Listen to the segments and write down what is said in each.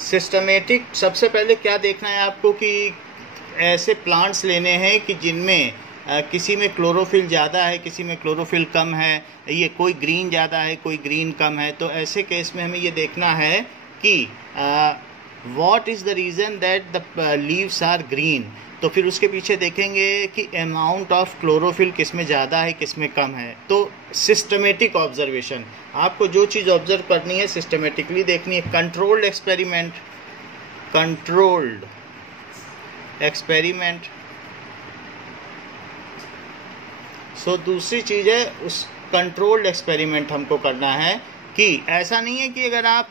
Systematic, सबसे पहले क्या देखना है आपको कि ऐसे प्लांट्स लेने हैं कि जिनमें किसी में क्लोरोफिल ज़्यादा है, किसी में क्लोरोफिल कम है, ये कोई ग्रीन ज़्यादा है, कोई ग्रीन कम है। तो ऐसे केस में हमें ये देखना है कि what is the reason that the leaves are green. तो फिर उसके पीछे देखेंगे कि अमाउंट ऑफ क्लोरोफिल किस में ज़्यादा है, किस में कम है। तो सिस्टमेटिक ऑब्जर्वेशन, आपको जो चीज़ ऑब्जर्व करनी है सिस्टमेटिकली देखनी है। Controlled experiment, controlled experiment. So दूसरी चीज़ है उस कंट्रोल्ड एक्सपेरिमेंट हमको करना है कि ऐसा नहीं है कि अगर आप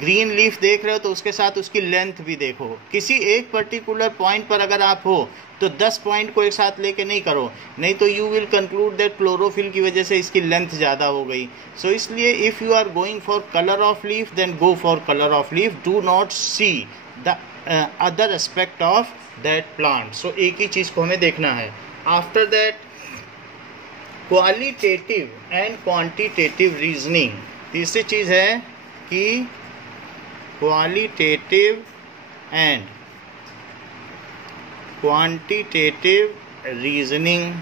ग्रीन लीफ देख रहे हो तो उसके साथ उसकी लेंथ भी देखो। किसी एक पर्टिकुलर पॉइंट पर अगर आप हो तो 10 पॉइंट को एक साथ लेके नहीं करो, नहीं तो you will conclude that chlorophyll की वजह से इसकी लेंथ ज़्यादा हो गई। सो इसलिए if you are going for colour of leaf then go for colour of leaf, do not see the other aspect of that plant. So एक ही चीज़ को हमें देखना है। After that qualitative and quantitative reasoning. तीसरी चीज़ है कि क्वालिटेटिव एंड क्वांटिटेटिव रीजनिंग।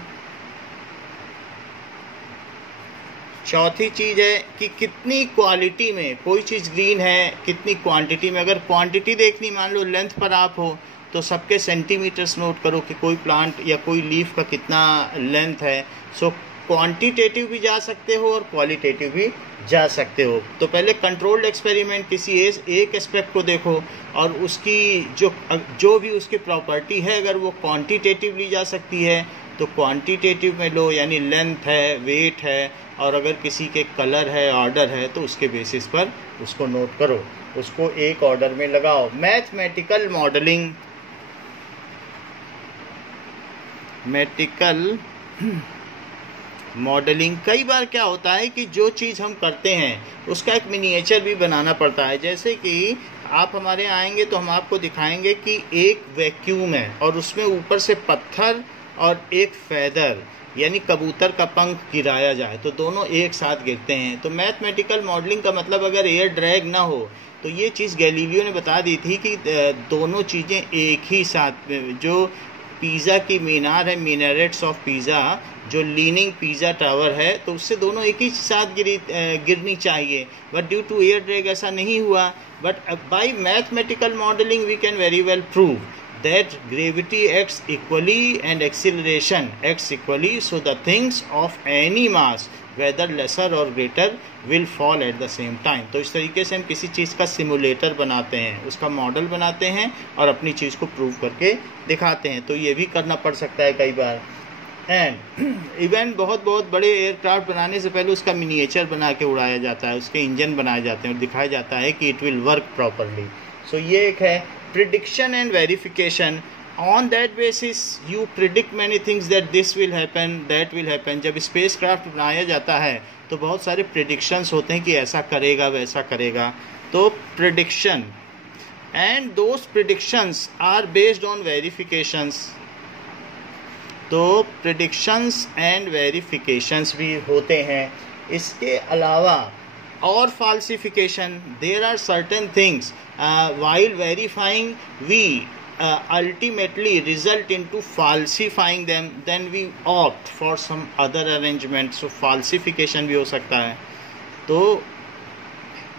चौथी चीज़ है कि कितनी क्वालिटी में कोई चीज़ ग्रीन है, कितनी क्वांटिटी में। अगर क्वांटिटी देखनी, मान लो लेंथ पर आप हो तो सबके सेंटीमीटर्स नोट करो कि कोई प्लांट या कोई लीफ का कितना लेंथ है। सो क्वांटिटेटिव भी जा सकते हो और क्वालिटेटिव भी जा सकते हो। तो पहले कंट्रोल्ड एक्सपेरिमेंट, किसी एक एस्पेक्ट को देखो और उसकी जो भी उसकी प्रॉपर्टी है, अगर वो क्वांटिटेटिव ली जा सकती है तो क्वांटिटेटिव में लो, यानी लेंथ है, वेट है, और अगर किसी के कलर है, ऑर्डर है, तो उसके बेसिस पर उसको नोट करो, उसको एक ऑर्डर में लगाओ। Mathematical modelling, mathematical modelling. कई बार क्या होता है कि जो चीज़ हम करते हैं उसका एक मिनिएचर भी बनाना पड़ता है। जैसे कि आप हमारे यहाँ आएंगे तो हम आपको दिखाएंगे कि एक वैक्यूम है और उसमें ऊपर से पत्थर और एक फैदर यानी कबूतर का पंख गिराया जाए तो दोनों एक साथ गिरते हैं। तो मैथमेटिकल मॉडलिंग का मतलब अगर एयर ड्रैग ना हो, तो ये चीज़ गैलीलियो ने बता दी थी कि दोनों चीज़ें एक ही साथ में, जो पिज़्ज़ा की मीनार है, मीनारेट्स ऑफ पिज़्ज़ा, जो लीनिंग पिज़्ज़ा टावर है, तो उससे दोनों एक ही साथ गिरनी चाहिए। But due to air drag ऐसा नहीं हुआ। But by mathematical modelling we can very well prove that gravity acts equally and acceleration acts equally, so the things of any mass whether lesser or greater will fall at the same time। तो इस तरीके से हम किसी चीज़ का simulator बनाते हैं, उसका मॉडल बनाते हैं और अपनी चीज़ को प्रूव करके दिखाते हैं। तो ये भी करना पड़ सकता है कई बार। एंड इवन बहुत बड़े एयरक्राफ्ट बनाने से पहले उसका मिनिएचर बना के उड़ाया जाता है, उसके इंजन बनाए जाते हैं और दिखाया जाता है कि इट विल वर्क प्रॉपरली। सो ये एक है prediction and verification। on that basis you predict many things that this will happen, that will happen। जब स्पेस क्राफ्ट बनाया जाता है तो बहुत सारे प्रिडिक्शंस होते हैं कि ऐसा करेगा, वैसा करेगा। तो prediction and those predictions are based on verifications. तो प्रिडिक्शंस एंड वेरिफिकेशंस भी होते हैं। इसके अलावा और falsification, there are certain things while verifying we ultimately result into falsifying them, then we opt for some other arrangement। so falsification भी हो सकता है। तो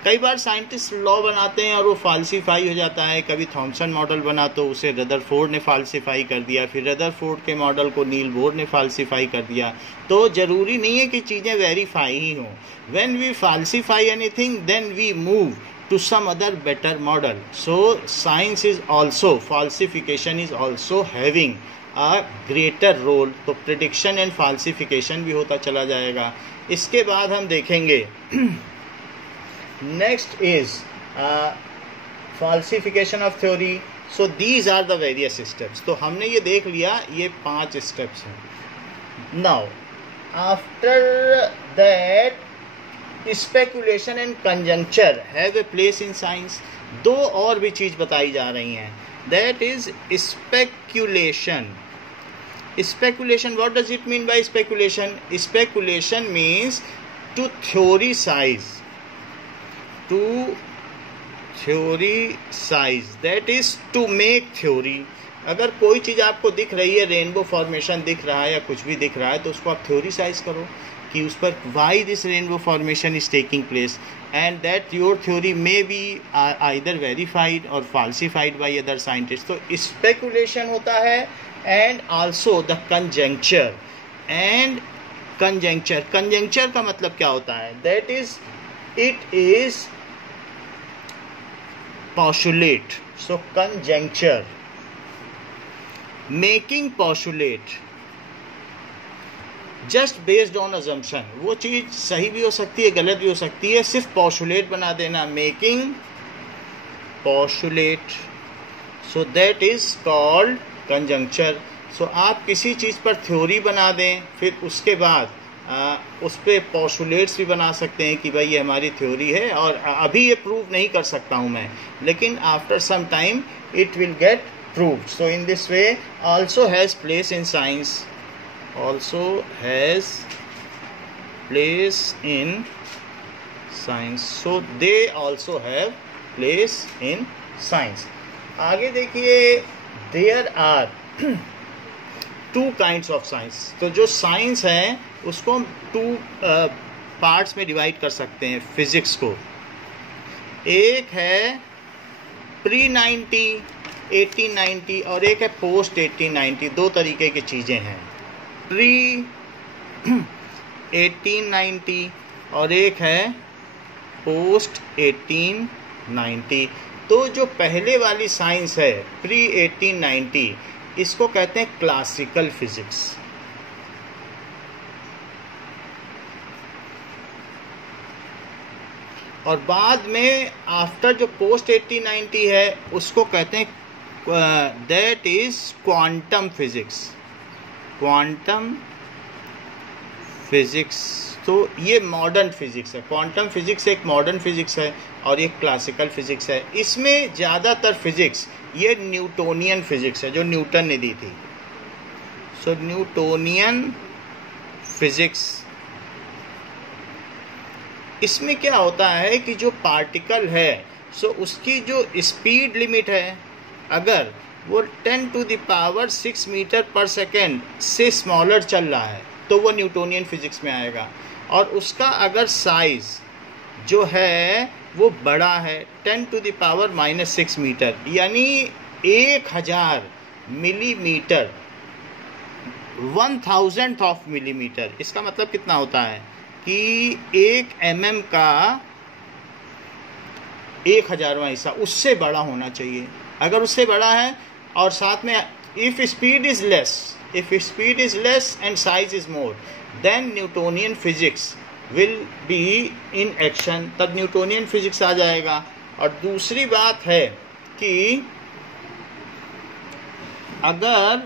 कई बार साइंटिस्ट लॉ बनाते हैं और वो फाल्सीफाई हो जाता है। कभी थॉमसन मॉडल बना तो उसे रदरफोर्ड ने फाल्सीफाई कर दिया, फिर रदरफोर्ड के मॉडल को नील बोर ने फाल्सीफाई कर दिया। तो ज़रूरी नहीं है कि चीज़ें वेरीफाई ही हों। When we falsify anything then we move to some other better model. So science is also, falsification is also having a greater role. तो प्रिडिक्शन एंड फाल्सीफिकेशन भी होता चला जाएगा। इसके बाद हम देखेंगे next is falsification of theory। so these are the various steps। तो हमने ये देख लिया, ये 5 steps हैं। now after that speculation and conjecture have a place in science। 2 और भी चीज़ बताई जा रही हैं, that is speculation। speculation, what does it mean by speculation? speculation means to theorize, to theorize, that is to make theory. अगर कोई चीज़ आपको दिख रही है, रेनबो फॉर्मेशन दिख रहा है या कुछ भी दिख रहा है, तो उसको आप थ्योरी साइज करो कि उस पर why this rainbow formation is taking place, and that your theory may be either verified और फाल्सिफाइड बाई अदर साइंटिस्ट। तो स्पेकुलेशन होता है एंड आल्सो द कंजंक्चर। एंड कंजंक्चर का मतलब क्या होता है? That is it is postulate. So conjuncture, making postulate just based on assumption. वो चीज़ सही भी हो सकती है, गलत भी हो सकती है, सिर्फ postulate बना देना, making postulate. So that is called conjuncture. So आप किसी चीज़ पर थ्योरी बना दें, फिर उसके बाद उस पर पोस्टुलेट्स भी बना सकते हैं कि भाई ये हमारी थ्योरी है और अभी ये प्रूव नहीं कर सकता हूँ मैं, लेकिन after some time it will get proved. So in this way also has place in science, also has place in science. So they also have place in science. आगे देखिए, there are two kinds of science. तो जो science है उसको हम two parts में divide कर सकते हैं फिजिक्स को. एक है प्री 1890 और एक है पोस्ट 1890. दो तरीके की चीज़ें हैं, प्री 1890 और एक है पोस्ट 1890. तो जो पहले वाली साइंस है प्री 1890, इसको कहते हैं क्लासिकल फिजिक्स. और बाद में आफ्टर जो पोस्ट 1890 है उसको कहते हैं that is quantum physics. Quantum physics, तो ये मॉडर्न फिजिक्स है. क्वांटम फिजिक्स एक मॉडर्न फिजिक्स है और एक क्लासिकल फिजिक्स है. इसमें ज़्यादातर फिजिक्स ये न्यूटोनियन फिजिक्स है जो न्यूटन ने दी थी. सो न्यूटोनियन फिजिक्स, इसमें क्या होता है कि जो पार्टिकल है सो उसकी जो स्पीड लिमिट है, अगर वो 10⁻⁶ मीटर पर सेकेंड से स्मॉलर चल रहा है तो वो न्यूटोनियन फिजिक्स में आएगा. और उसका अगर साइज जो है वो बड़ा है 10⁻⁻6 मीटर, यानी 1000 मिलीमीटर, 1000th ऑफ मिलीमीटर. इसका मतलब कितना होता है कि 1 mm का 1000वां हिस्सा उससे बड़ा होना चाहिए. अगर उससे बड़ा है और साथ में if speed is less and size is more, then Newtonian physics will be in action. तब न्यूटोनियन फिजिक्स आ जाएगा. और दूसरी बात है कि अगर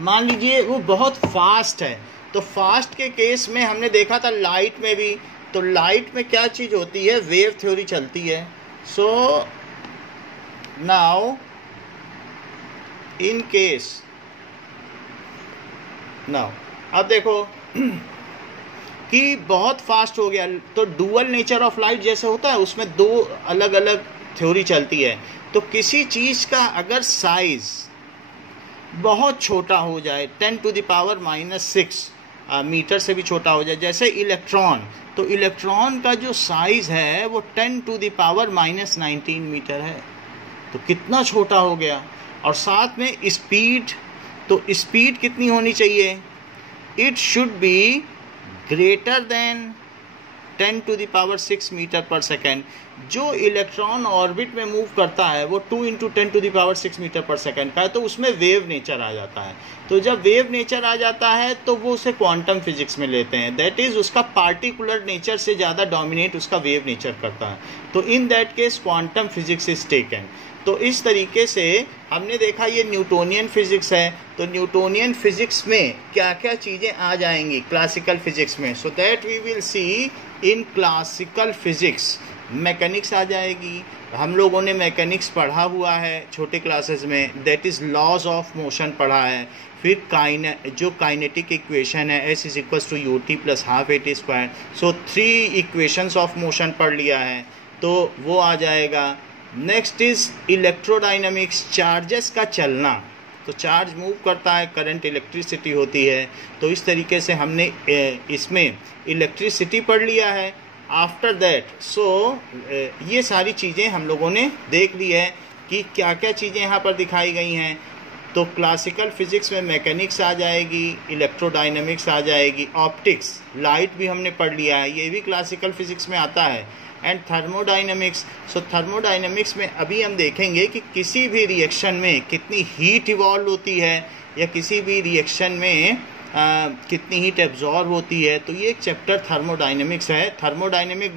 मान लीजिए वो बहुत फास्ट है, तो फास्ट के केस में हमने देखा था लाइट में भी, तो लाइट में क्या चीज़ होती है, वेव थ्योरी चलती है. So now in case, now अब देखो कि बहुत फास्ट हो गया तो डुअल नेचर ऑफ लाइट जैसे होता है, उसमें दो अलग अलग थ्योरी चलती है. तो किसी चीज़ का अगर साइज बहुत छोटा हो जाए 10⁻⁻6 मीटर से भी छोटा हो जाए, जैसे इलेक्ट्रॉन, तो इलेक्ट्रॉन का जो साइज़ है वो 10⁻⁻19 मीटर है. तो कितना छोटा हो गया. और साथ में स्पीड, तो स्पीड कितनी होनी चाहिए, it should be greater than 10⁻6 metre per second. जो इलेक्ट्रॉन ऑर्बिट में मूव करता है वो 2 × 10⁻6 मीटर पर सेकेंड का है, तो उसमें वेव नेचर आ जाता है. तो जब वेव नेचर आ जाता है तो वो उसे क्वांटम फिजिक्स में लेते हैं. दैट इज़ उसका पार्टिकुलर नेचर से ज़्यादा डोमिनेट उसका वेव नेचर करता है. तो इन that case quantum physics is taken. तो इस तरीके से हमने देखा ये न्यूटोनियन फिजिक्स है. तो न्यूटोनियन फिजिक्स में क्या क्या चीज़ें आ जाएंगी क्लासिकल फिजिक्स में. So that we will see in classical physics. Mechanics आ जाएगी. हम लोगों ने मैकेनिक्स पढ़ा हुआ है छोटे क्लासेस में, that is laws of motion पढ़ा है. फिर जो काइनेटिक इक्वेशन है S = ut + ½ at². So 3 equations of motion पढ़ लिया है, तो वो आ जाएगा. नेक्स्ट इज इलेक्ट्रोडाइनमिक्स, चार्जेस का चलना। तो चार्ज मूव करता है, करंट इलेक्ट्रिसिटी होती है। तो इस तरीके से हमने इसमें इलेक्ट्रिसिटी पढ़ लिया है। आफ्टर दैट ये सारी चीज़ें हम लोगों ने देख ली है कि क्या क्या चीज़ें यहाँ पर दिखाई गई हैं। तो क्लासिकल फिजिक्स में मैकेनिक्स आ जाएगी, इलेक्ट्रोडाइनमिक्स आ जाएगी, ऑप्टिक्स, लाइट भी हमने पढ़ लिया है, ये भी क्लासिकल फिजिक्स में आता है। एंड थर्मोडाइनमिक्स, थर्मोडाइनमिक्स में अभी हम देखेंगे कि किसी भी रिएक्शन में कितनी हीट इवॉल्व होती है या किसी भी रिएक्शन में कितनी हीट एब्जॉर्ब होती है। तो ये एक चैप्टर थर्मोडाइनमिक्स है। थर्मोडाइनमिक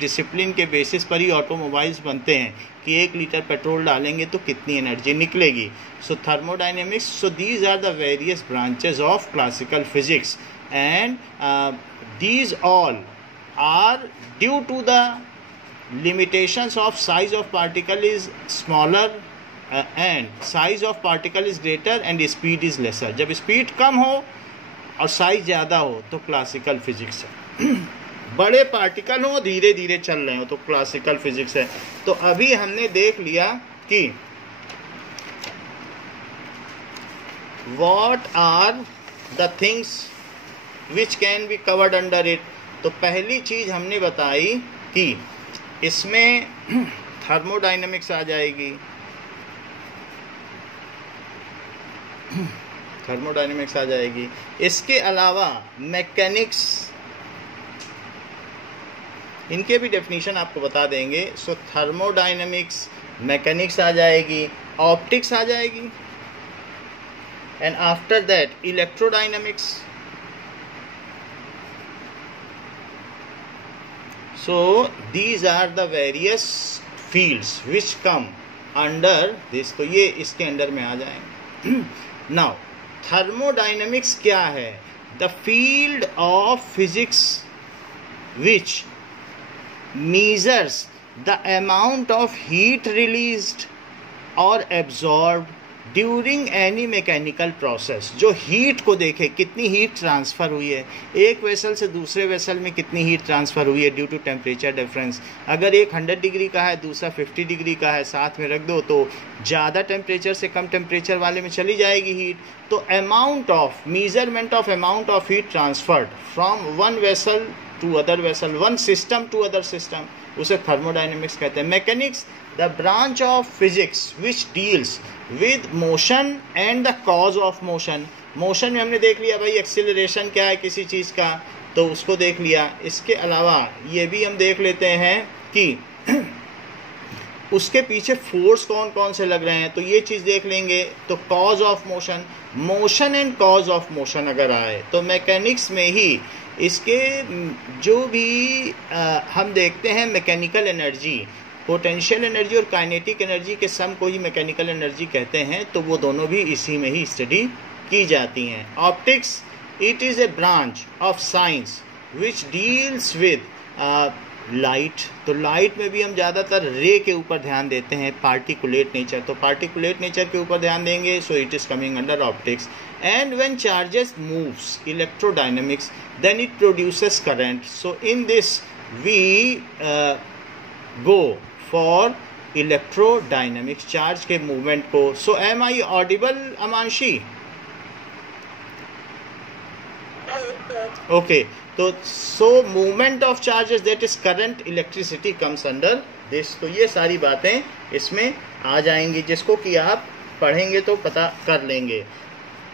डिसिप्लिन के बेसिस पर ही ऑटोमोबाइल्स बनते हैं कि 1 लीटर पेट्रोल डालेंगे तो कितनी एनर्जी निकलेगी। So thermodynamics, so these are the various branches of classical physics and these all are due to the limitations of size of particle is smaller and size of particle is greater and speed is lesser। जब speed कम हो और size ज़्यादा हो तो classical physics है। बड़े particle हो, धीरे धीरे चल रहे हो तो क्लासिकल फिजिक्स है। तो अभी हमने देख लिया कि what are the things which can be covered under it। तो पहली चीज़ हमने बताई कि इसमें थर्मोडाइनमिक्स आ जाएगी, थर्मोडाइनमिक्स आ जाएगी। इसके अलावा मैकेनिक्स, इनके भी डेफिनेशन आपको बता देंगे। सो थर्मोडाइनमिक्स, मैकेनिक्स आ जाएगी, ऑप्टिक्स आ जाएगी, and after that electrodynamics. So these are the various fields which come under this। तो ये इसके अंडर में आ जाएंगे। Now thermodynamics क्या है? The field of physics which measures the amount of heat released or absorbed during any mechanical process. जो heat को देखे, कितनी हीट ट्रांसफ़र हुई है, एक वेसल से दूसरे वेसल में कितनी हीट ट्रांसफ़र हुई है ड्यू टू टेम्परेचर डिफरेंस। अगर एक 100 डिग्री का है, दूसरा 50 डिग्री का है, साथ में रख दो तो ज़्यादा टेम्परेचर से कम टेम्परेचर वाले में चली जाएगी हीट। तो amount of, measurement of amount of heat transferred from one vessel to other vessel, one system to other system, उसे थर्मोडाइनमिक्स कहते हैं। Mechanics, the branch of physics which deals with motion and the cause of motion. Motion में हमने देख लिया भाई acceleration क्या है किसी चीज़ का, तो उसको देख लिया। इसके अलावा ये भी हम देख लेते हैं कि उसके पीछे फोर्स कौन कौन से लग रहे हैं, तो ये चीज़ देख लेंगे। तो cause of motion, motion and cause of motion अगर आए तो मैकेनिक्स में ही इसके जो भी हम देखते हैं मैकेनिकल एनर्जी, पोटेंशियल एनर्जी और काइनेटिक एनर्जी के सम को ही मैकेनिकल एनर्जी कहते हैं। तो वो दोनों भी इसी में ही स्टडी की जाती हैं। Optics, it is A branch of science which deals with light. तो लाइट में भी हम ज़्यादातर रे के ऊपर ध्यान देते हैं, पार्टिकुलेट नेचर, तो पार्टिकुलेट नेचर के ऊपर ध्यान देंगे। So it is coming under optics. And when charges moves, electrodynamics, then it produces current. So in this we go for electrodynamics, charge के मूवमेंट को। So am I audible Amanshi? Okay, तो so movement of charges that is current, electricity comes under this. तो ये सारी बातें इसमें आ जाएंगी जिसको कि आप पढ़ेंगे तो पता कर लेंगे।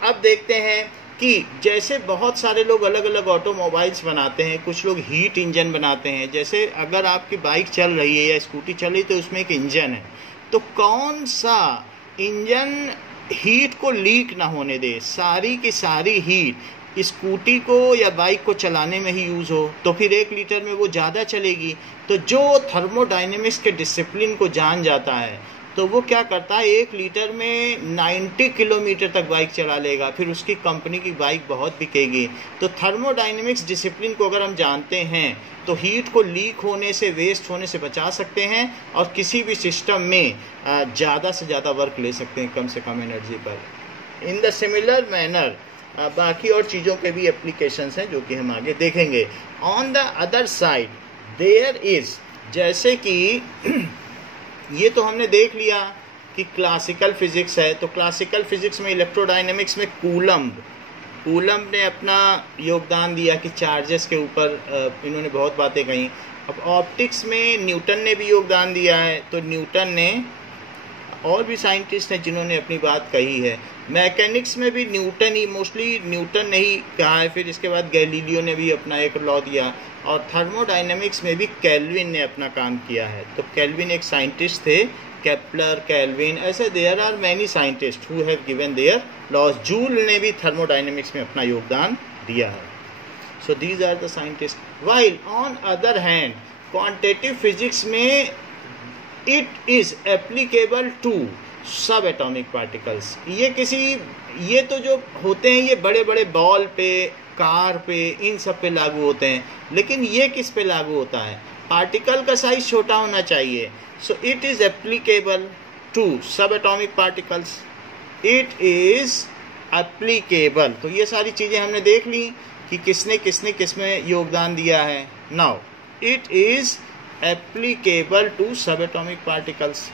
अब देखते हैं कि जैसे बहुत सारे लोग अलग अलग ऑटोमोबाइल्स बनाते हैं, कुछ लोग हीट इंजन बनाते हैं। जैसे अगर आपकी बाइक चल रही है या स्कूटी चल रही है तो उसमें एक इंजन है, तो कौन सा इंजन हीट को लीक ना होने दे, सारी की सारी हीट स्कूटी को या बाइक को चलाने में ही यूज़ हो, तो फिर 1 लीटर में वो ज़्यादा चलेगी। तो जो थर्मोडायनेमिक्स के डिसिप्लिन को जान जाता है तो वो क्या करता है, 1 लीटर में 90 किलोमीटर तक बाइक चला लेगा, फिर उसकी कंपनी की बाइक बहुत बिकेगी। तो थर्मोडायनेमिक्स डिसिप्लिन को अगर हम जानते हैं तो हीट को लीक होने से, वेस्ट होने से बचा सकते हैं और किसी भी सिस्टम में ज़्यादा से ज़्यादा वर्क ले सकते हैं कम से कम एनर्जी पर। इन द सिमिलर मैनर बाकी और चीज़ों के भी एप्लीकेशंस हैं जो कि हम आगे देखेंगे। On the other side there is, जैसे कि ये तो हमने देख लिया कि क्लासिकल फिजिक्स है। तो क्लासिकल फिजिक्स में इलेक्ट्रोडायनेमिक्स में कूलम्ब ने अपना योगदान दिया कि चार्जेस के ऊपर इन्होंने बहुत बातें कही। अब ऑप्टिक्स में न्यूटन ने भी योगदान दिया है, तो न्यूटन ने, और भी साइंटिस्ट हैं जिन्होंने अपनी बात कही है। मैकेनिक्स में भी मोस्टली न्यूटन ने ही कहा है। फिर इसके बाद गैलीलियो ने भी अपना एक लॉ दिया, और थर्मोडायनेमिक्स में भी केल्विन ने अपना काम किया है। तो केल्विन एक साइंटिस्ट थे, केपलर, केल्विन, ऐसे there are many scientist who have given their laws. Joule ने भी थर्मोडायनेमिक्स में अपना योगदान दिया है। So these are the scientist. While on other hand quantitative physics में it is applicable to subatomic particles. ये तो जो होते हैं ये बड़े बड़े बॉल पे, कार पे, इन सब पे लागू होते हैं, लेकिन ये किस पे लागू होता है? पार्टिकल का साइज छोटा होना चाहिए। So it is applicable to subatomic particles. It is applicable. तो ये सारी चीज़ें हमने देख ली कि किसने किसमें योगदान दिया है। Now it is applicable to subatomic particles.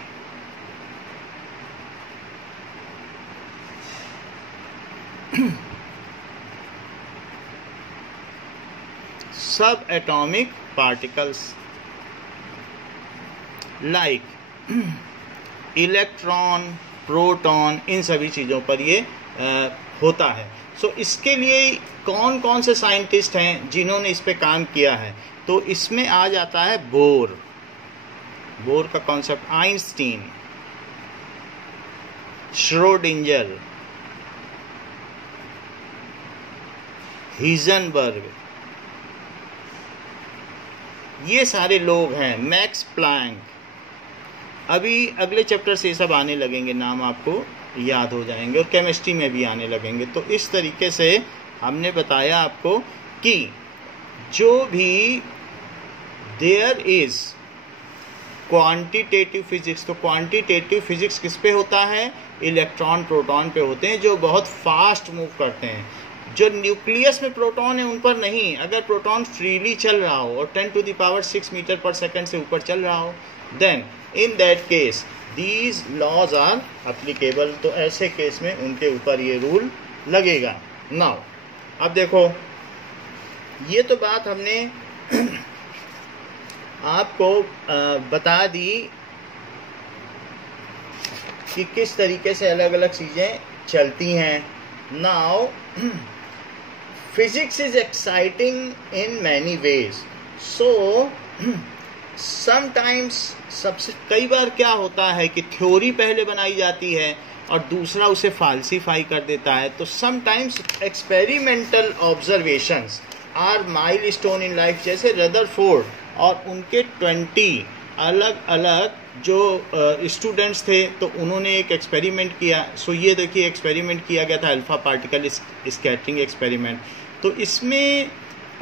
Subatomic particles like electron, proton, इन सभी चीज़ों पर ये होता है। सो इसके लिए कौन कौन से साइंटिस्ट हैं जिन्होंने इस पे काम किया है? तो इसमें आ जाता है बोर का कॉन्सेप्ट, आइंस्टीन, श्रोडिंजर, हिजनबर्ग, ये सारे लोग हैं, मैक्स प्लैंक। अभी अगले चैप्टर से ये सब आने लगेंगे, नाम आपको याद हो जाएंगे, और केमिस्ट्री में भी आने लगेंगे। तो इस तरीके से हमने बताया आपको कि जो भी देयर इज क्वांटिटेटिव फिजिक्स, तो क्वांटिटेटिव फिजिक्स किस पे होता है? इलेक्ट्रॉन, प्रोटॉन पे होते हैं, जो बहुत फास्ट मूव करते हैं। जो न्यूक्लियस में प्रोटॉन है उन पर नहीं। अगर प्रोटॉन फ्रीली चल रहा हो और 10⁻⁶ मीटर पर सेकंड से ऊपर चल रहा हो, then in that case these laws are applicable. तो ऐसे केस में उनके ऊपर ये रूल लगेगा। नाउ अब देखो, ये तो बात हमने आपको बता दी कि किस तरीके से अलग अलग चीज़ें चलती हैं। Now physics is exciting in many ways. So sometimes, सबसे कई बार क्या होता है कि थ्योरी पहले बनाई जाती है और दूसरा उसे फाल्सीफाई कर देता है। तो sometimes experimental observations are milestone in life. जैसे रदरफोर्ड और उनके 20 अलग अलग जो स्टूडेंट्स थे, तो उन्होंने एक एक्सपेरिमेंट किया। सो ये देखिए, एक्सपेरिमेंट किया गया था अल्फा पार्टिकल स्कैटरिंग एक्सपेरिमेंट। तो इसमें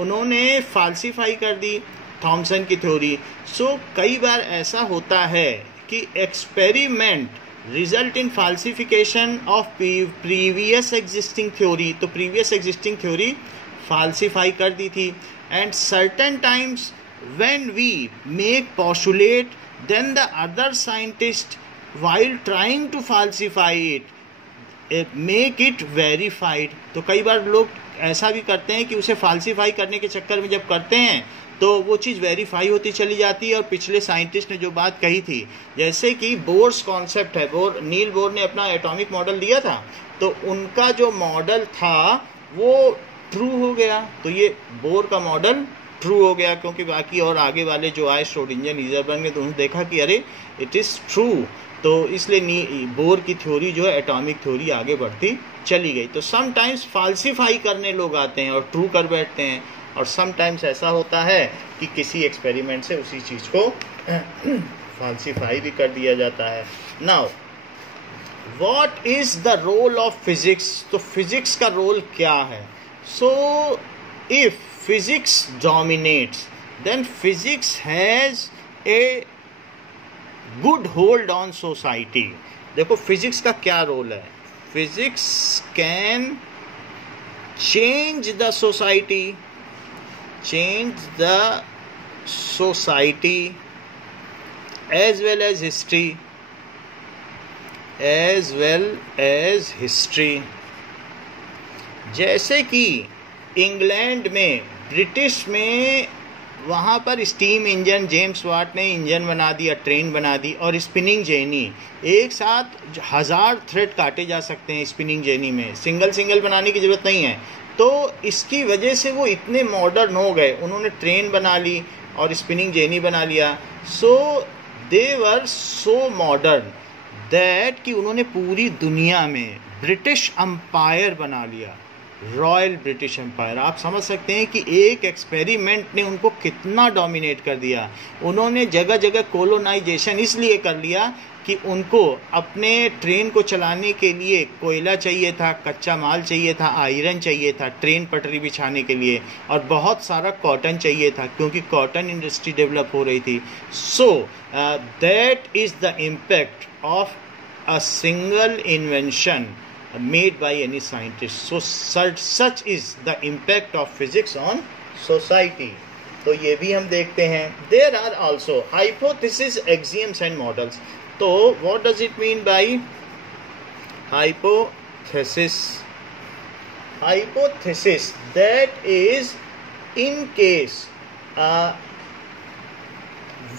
उन्होंने फाल्सीफाई कर दी थॉमसन की थ्योरी। सो कई बार ऐसा होता है कि experiment result in फाल्सिफिकेशन of previous existing theory. तो प्रीवियस एग्जिस्टिंग थ्योरी फाल्सीफाई कर दी थी। And certain times when we make postulate, then the other scientist, while trying to falsify it, make it verified। तो कई बार लोग ऐसा भी करते हैं कि उसे फाल्सीफाई करने के चक्कर में जब करते हैं तो वो चीज़ वेरीफाई होती चली जाती है और पिछले साइंटिस्ट ने जो बात कही थी, जैसे कि बोर्स कॉन्सेप्ट है, नील बोर ने अपना एटॉमिक मॉडल दिया था, तो उनका जो मॉडल था वो ट्रू हो गया। तो ये बोर का मॉडल ट्रू हो गया, क्योंकि बाकी और आगे वाले जो आए श्रोडिंजर, हिजनबर्ग ने, तो उन्होंने देखा कि अरे इट इज़ ट्रू। तो इसलिए बोर की थ्योरी जो है एटॉमिक थ्योरी आगे बढ़ती चली गई। तो समटाइम्स फाल्सीफाई करने लोग आते हैं और ट्रू कर बैठते हैं, और समटाइम्स ऐसा होता है कि किसी एक्सपेरिमेंट से उसी चीज़ को फाल्सीफाई भी कर दिया जाता है। Now what is the role of physics? तो फिजिक्स का रोल क्या है? So if physics dominates, then physics has a good hold on society। देखो फिजिक्स का क्या रोल है? Physics can change the society, as well as history. जैसे कि इंग्लैंड में, ब्रिटिश में, वहाँ पर स्टीम इंजन, जेम्स वाट ने इंजन बना दिया, ट्रेन बना दी, और स्पिनिंग जेनी, एक साथ 1000 थ्रेड काटे जा सकते हैं स्पिनिंग जेनी में, सिंगल बनाने की ज़रूरत नहीं है। तो इसकी वजह से वो इतने मॉडर्न हो गए, उन्होंने ट्रेन बना ली और स्पिनिंग जेनी बना लिया। सो दे वर सो मॉडर्न दैट कि उन्होंने पूरी दुनिया में ब्रिटिश अम्पायर बना लिया, रॉयल ब्रिटिश एम्पायर। आप समझ सकते हैं कि एक एक्सपेरिमेंट ने उनको कितना डोमिनेट कर दिया। उन्होंने जगह जगह कोलोनाइजेशन इसलिए कर लिया कि उनको अपने ट्रेन को चलाने के लिए कोयला चाहिए था, कच्चा माल चाहिए था, आयरन चाहिए था ट्रेन पटरी बिछाने के लिए, और बहुत सारा कॉटन चाहिए था क्योंकि कॉटन इंडस्ट्री डेवलप हो रही थी। So that is the impact of a single invention made by any scientist. So such is the impact of physics on society. तो ये भी हम देखते हैं. There are also hypothesis, axioms and models. तो what does it mean by hypothesis? Hypothesis, that is in case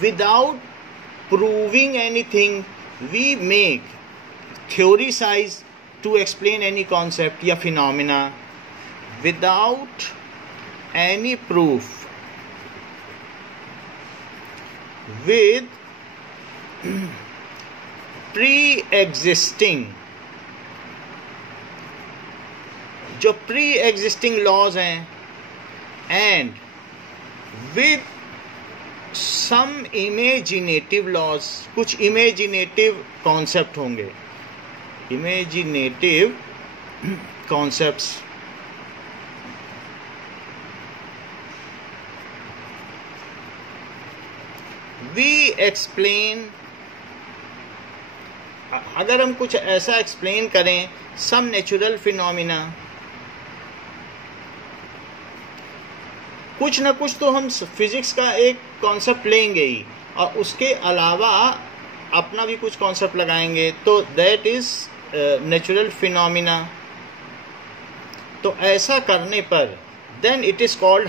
without proving anything we make theorize to explain any concept या phenomena without any proof, with pre-existing, जो pre-existing laws हैं, and with some imaginative laws, कुछ imaginative concept होंगे, imaginative concepts. We explain, अगर हम कुछ ऐसा explain करें, some natural phenomena, कुछ ना कुछ तो हम फिजिक्स का एक कॉन्सेप्ट लेंगे ही, और उसके अलावा अपना भी कुछ कॉन्सेप्ट लगाएंगे, तो दैट इज नेचुरल फिनोमिना। तो ऐसा करने पर then it is called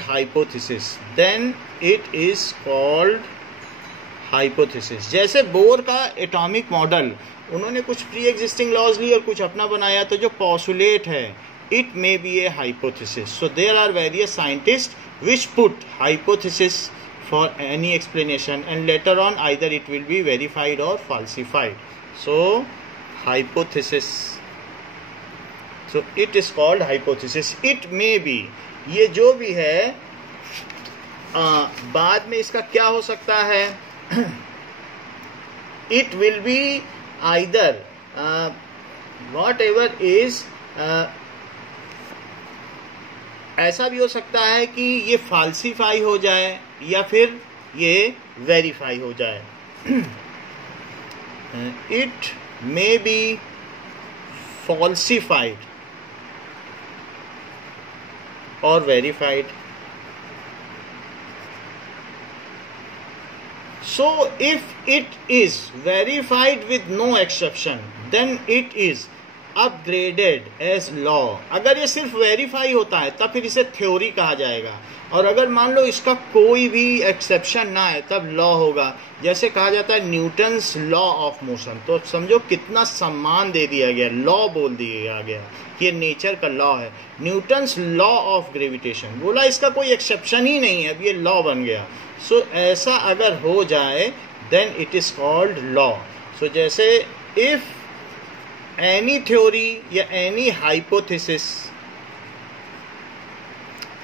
hypothesis. जैसे बोर का एटॉमिक मॉडल, उन्होंने कुछ प्री एग्जिस्टिंग लॉज ली और कुछ अपना बनाया, तो जो पॉस्टुलेट है it may be a hypothesis. So there are various scientist which put hypothesis for any explanation, and later on either it will be verified or falsified. So hypothesis, so it is called hypothesis. It may be, ये जो भी है बाद में इसका क्या हो सकता है, it will be either whatever is ऐसा भी हो सकता है कि ये फाल्सीफाई हो जाए या फिर ये वेरीफाई हो जाए. It may B falsified or verified. So if it is verified with no exception, then it is upgraded as law. अगर ये सिर्फ वेरीफाई होता है तब फिर इसे थ्योरी कहा जाएगा, और अगर मान लो इसका कोई भी एक्सेप्शन ना है तब लॉ होगा. जैसे कहा जाता है न्यूटन्स लॉ ऑफ मोशन, तो समझो कितना सम्मान दे दिया गया, लॉ बोल दिया गया कि ये नेचर का लॉ है. न्यूटन्स लॉ ऑफ ग्रेविटेशन बोला, इसका कोई एक्सेप्शन ही नहीं है, अब ये लॉ बन गया. सो ऐसा अगर हो जाए then it is called law. So जैसे इफ any theory या any hypothesis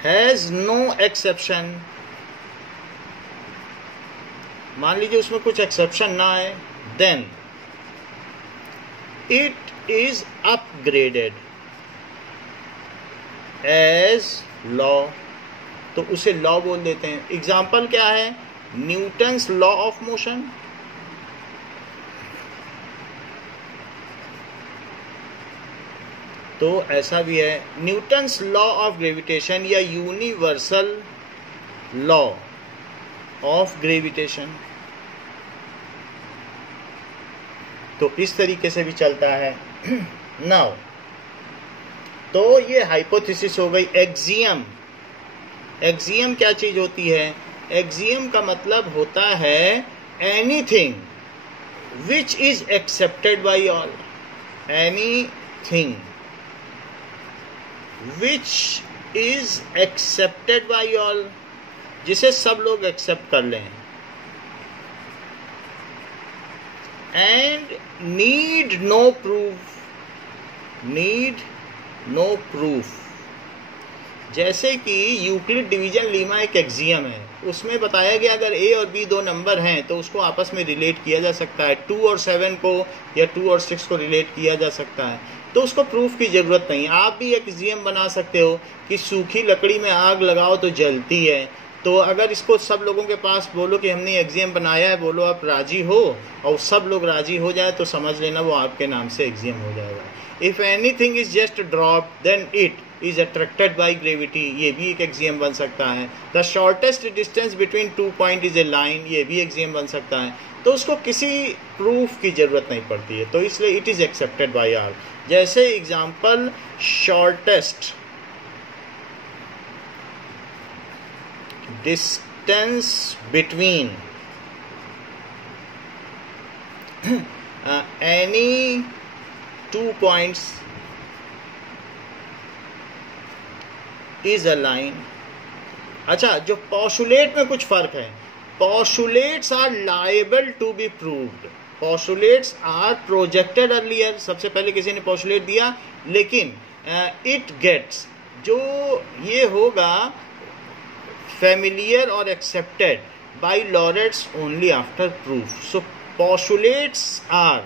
has no exception, मान लीजिए उसमें कुछ एक्सेप्शन ना है, then it is upgraded as law. तो उसे लॉ बोल देते हैं. एग्जाम्पल क्या है? Newton's law of motion. तो ऐसा भी है न्यूटन्स लॉ ऑफ ग्रेविटेशन या यूनिवर्सल लॉ ऑफ ग्रेविटेशन. तो इस तरीके से भी चलता है। नाउ तो ये हाइपोथेसिस हो गई। एक्सियम, एक्सियम क्या चीज होती है? एक्सियम का मतलब होता है anything which is accepted by all, anything which is accepted by all, जिसे सब लोग एक्सेप्ट कर लें। And need no proof, need no proof. जैसे कि यूक्लिड डिवीजन लीमा एक एक्सियम है, उसमें बताया गया अगर ए और बी दो नंबर हैं तो उसको आपस में रिलेट किया जा सकता है। 2 और 7 को या 2 और 6 को रिलेट किया जा सकता है, तो उसको प्रूफ की ज़रूरत नहीं। आप भी एक एक्सियम बना सकते हो कि सूखी लकड़ी में आग लगाओ तो जलती है। तो अगर इसको सब लोगों के पास बोलो कि हमने एक्सियम बनाया है, बोलो आप राजी हो, और सब लोग राजी हो जाए तो समझ लेना वो आपके नाम से एक्सियम हो जाएगा। If anything is just drop then it is attracted by gravity, ये भी एक एक्सियम बन सकता है। The shortest distance between 2 point is a line, ये भी एक्सियम बन सकता है। तो उसको किसी प्रूफ की जरूरत नहीं पड़ती है, तो इसलिए it is accepted by all. जैसे example, shortest distance between any 2 points is a line. अच्छा, जो पोस्टुलेट में कुछ फर्क है, postulates are liable to be proved, postulates are projected earlier, सबसे पहले किसी ने पोस्टुलेट दिया, लेकिन इट गेट्स, जो ये होगा familiar or accepted by laureates only after proof. So postulates are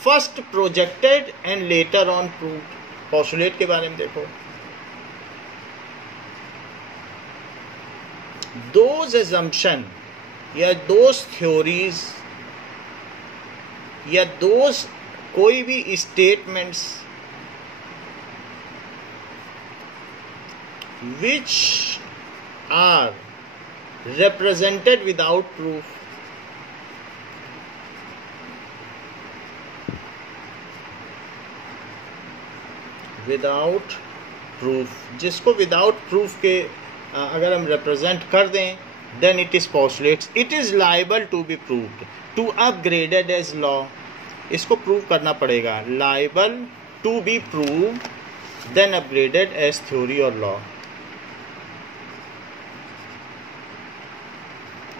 first projected and later on proved. Postulate के बारे में देखो, those assumption या those theories या those कोई भी statements which are represented without proof, without proof, जिसको without proof के अगर हम represent कर दें, then it is postulates. It is liable to be proved, to upgraded as law. इसको prove करना पड़ेगा, liable to be proved, then upgraded as theory or law.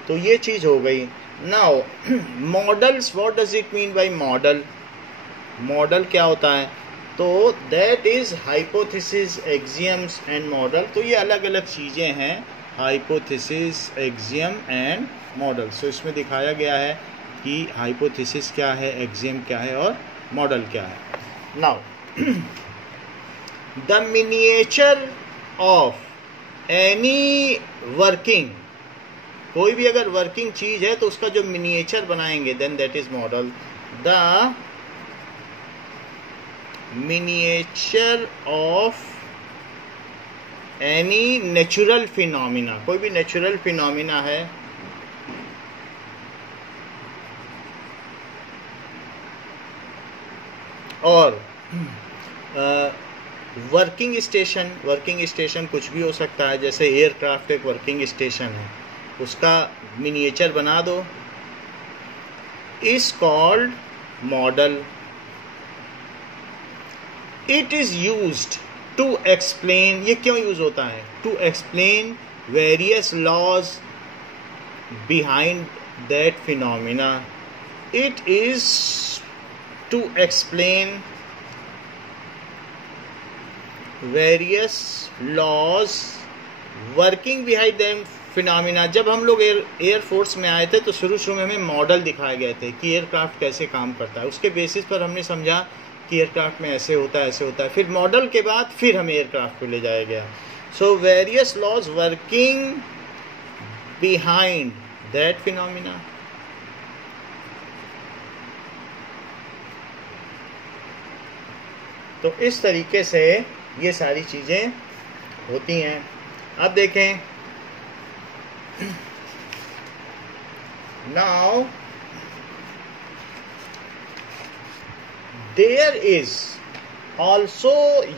तो ये चीज हो गई। Now models, what does it mean by model? Model क्या होता है? तो that is hypothesis, axioms and model. तो ये अलग अलग चीजें हैं, हाइपोथेसिस, एक्सियम एंड मॉडल। सो इसमें दिखाया गया है कि हाइपोथेसिस क्या है, एक्सियम क्या है और मॉडल क्या है। Now the miniature of any working, कोई भी अगर वर्किंग चीज है तो उसका जो मिनिएचर बनाएंगे, then that is model. The miniature of any natural phenomena, कोई भी नेचुरल फिनोमिना है, और वर्किंग स्टेशन, वर्किंग स्टेशन कुछ भी हो सकता है, जैसे एयरक्राफ्ट एक वर्किंग स्टेशन है, उसका मिनिएचर बना दो, is called model. It is used to explain, ये क्यों यूज होता है? To explain various laws behind that phenomena. It is to explain various laws working behind that phenomena. जब हम लोग एयरफोर्स में आए थे तो शुरू में हमें मॉडल दिखाए गए थे कि एयरक्राफ्ट कैसे काम करता है, उसके बेसिस पर हमने समझा कि एयरक्राफ्ट में ऐसे होता है, ऐसे होता है। फिर मॉडल के बाद फिर हमें एयरक्राफ्ट पे ले जाया गया। So various laws working behind that phenomena. तो इस तरीके से ये सारी चीजें होती हैं। अब देखें, now there is also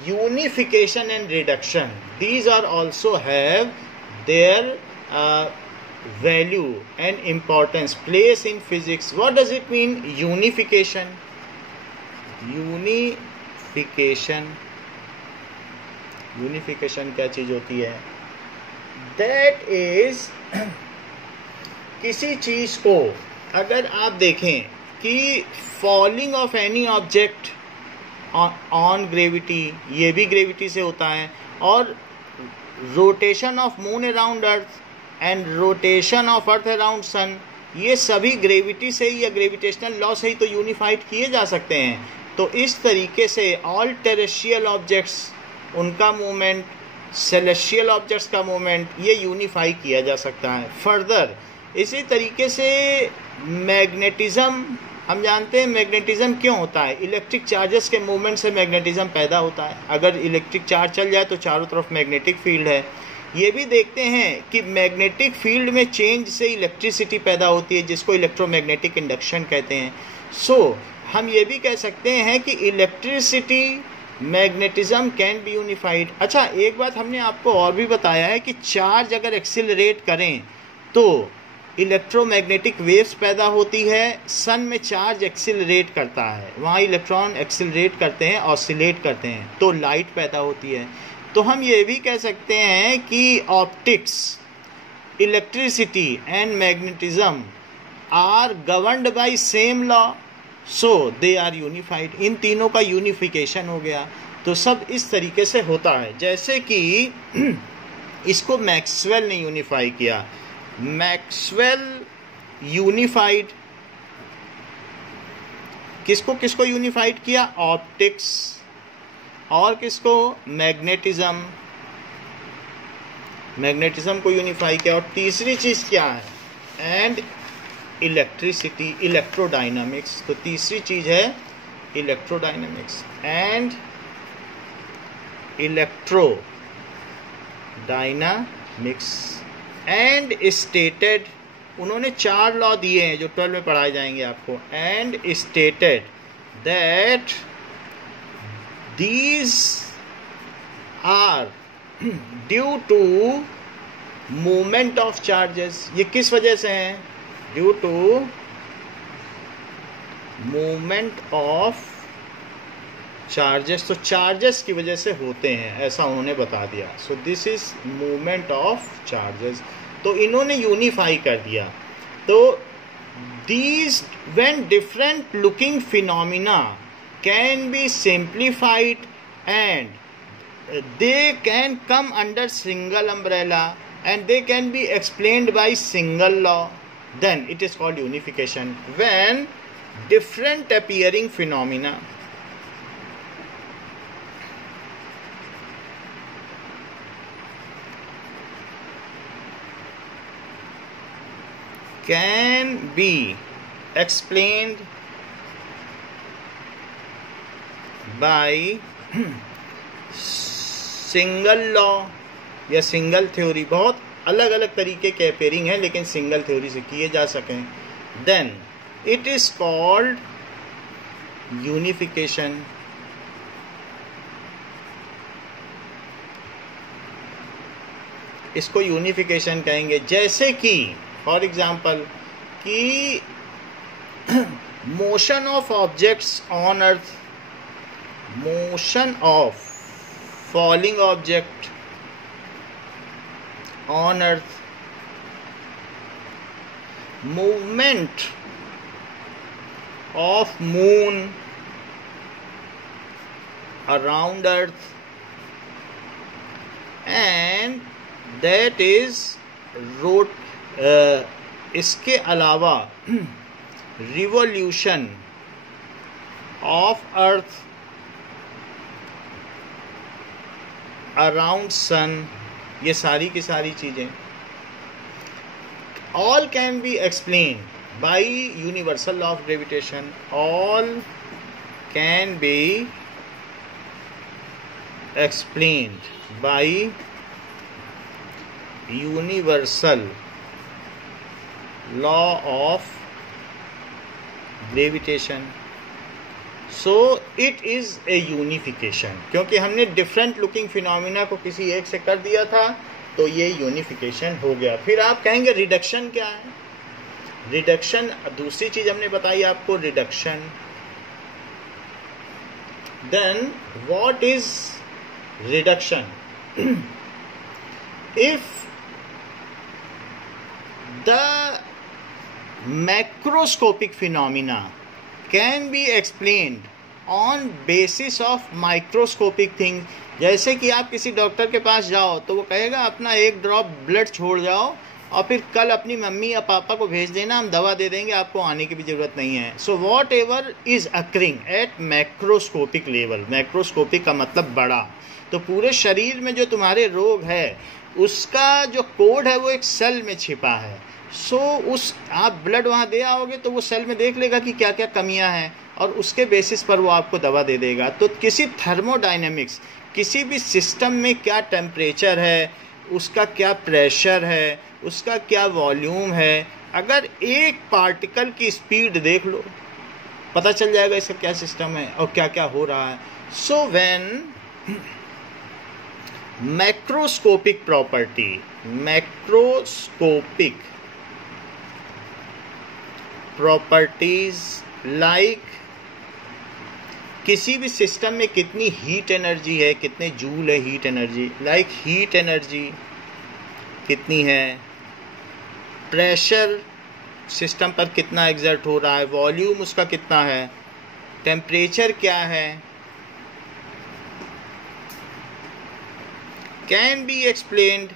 unification and reduction. These are also have their value and importance, place in physics. What does it mean? Unification. Unification क्या चीज होती है? That is किसी चीज को अगर आप देखें कि falling of any object on gravity, ये भी ग्रेविटी से होता है, और rotation of moon around earth and rotation of earth around sun, ये सभी ग्रेविटी से ही या ग्रेविटेशनल लॉ से ही तो यूनिफाइड किए जा सकते हैं. तो इस तरीके से ऑल टेरेस्ट्रियल ऑब्जेक्ट्स, उनका मूवमेंट, सेलेस्टियल ऑब्जेक्ट्स का मूवमेंट, ये यूनिफाई किया जा सकता है. फर्दर इसी तरीके से मैग्नेटिज्म, हम जानते हैं मैग्नेटिज्म क्यों होता है. इलेक्ट्रिक चार्जेस के मूवमेंट से मैग्नेटिज्म पैदा होता है. अगर इलेक्ट्रिक चार्ज चल जाए तो चारों तरफ मैग्नेटिक फील्ड है. ये भी देखते हैं कि मैग्नेटिक फील्ड में चेंज से इलेक्ट्रिसिटी पैदा होती है, जिसको इलेक्ट्रोमैग्नेटिक इंडक्शन कहते हैं. सो हम ये भी कह सकते हैं कि electricity, magnetism can be unified. अच्छा, एक बात हमने आपको और भी बताया है कि चार्ज अगर एक्सिलरेट करें तो इलेक्ट्रोमैग्नेटिक वेव्स पैदा होती है. सन में चार्ज एक्सिलरेट करता है, वहाँ इलेक्ट्रॉन एक्सिलरेट करते हैं, ऑसिलेट करते हैं, तो लाइट पैदा होती है. तो हम ये भी कह सकते हैं कि optics, electricity and magnetism are governed by same law, so they are unified. इन तीनों का यूनिफिकेशन हो गया. तो सब इस तरीके से होता है. जैसे कि इसको मैक्सवेल ने यूनिफाई किया. मैक्सवेल यूनिफाइड किसको किसको यूनिफाइड किया? ऑप्टिक्स. और किसको? मैग्नेटिज्म. मैग्नेटिज्म को यूनिफाई किया. और तीसरी चीज क्या है? And electricity, electrodynamics. तो तीसरी चीज है electrodynamics and electrodynamics. And stated, उन्होंने 4 लॉ दिए हैं जो 12 में पढ़ाए जाएंगे आपको. And stated that these are due to movement of charges. ये किस वजह से हैं? Due to movement of charges. तो charges की वजह से होते हैं, ऐसा उन्होंने बता दिया. So this is movement of charges. तो इन्होंने यूनिफाई कर दिया. तो these when different looking phenomena can be simplified and they can come under single umbrella and they can be explained by single law, then it is called unification. When different appearing phenomena can be explained by single law या single theory, बहुत अलग अलग तरीके के appearing है लेकिन single theory से किए जा सकें, then it is called unification. इसको यूनिफिकेशन कहेंगे. जैसे कि फॉर एग्जाम्पल कि motion of objects on earth, motion of falling object on earth, movement of moon around earth, and that is इसके अलावा revolution of earth around sun, ये सारी की सारी चीजें all can be explain by universal law of gravitation. All can be explained by universal law of gravitation. So it is a unification, क्योंकि हमने different looking phenomena को किसी एक से कर दिया था, तो ये यूनिफिकेशन हो गया। फिर आप कहेंगे रिडक्शन क्या है? रिडक्शन दूसरी चीज़ हमने बताई आपको, reduction. Then what is reduction? If the macroscopic phenomena can be explained on basis of microscopic thing। जैसे कि आप किसी डॉक्टर के पास जाओ तो वो कहेगा अपना एक ड्रॉप ब्लड छोड़ जाओ और फिर कल अपनी मम्मी या पापा को भेज देना, हम दवा दे देंगे, आपको आने की भी ज़रूरत नहीं है। So what ever is occurring at macroscopic level, macroscopic का मतलब बड़ा, तो पूरे शरीर में जो तुम्हारे रोग है उसका जो कोड है वो एक सेल में छिपा है। सो उस आप ब्लड वहाँ दे आओगे तो वो सेल में देख लेगा कि क्या क्या कमियां हैं और उसके बेसिस पर वो आपको दवा दे देगा। तो किसी थर्मोडायनेमिक्स, किसी भी सिस्टम में क्या टेम्परेचर है, उसका क्या प्रेशर है, उसका क्या वॉल्यूम है, अगर एक पार्टिकल की स्पीड देख लो पता चल जाएगा इसका क्या सिस्टम है और क्या क्या हो रहा है। So when macroscopic property, macroscopic properties like किसी भी सिस्टम में कितनी हीट एनर्जी है, कितने जूल है heat energy, like heat energy कितनी है, प्रेशर सिस्टम पर कितना एग्जर्ट हो रहा है, वॉल्यूम उसका कितना है, टेम्परेचर क्या है, can be explained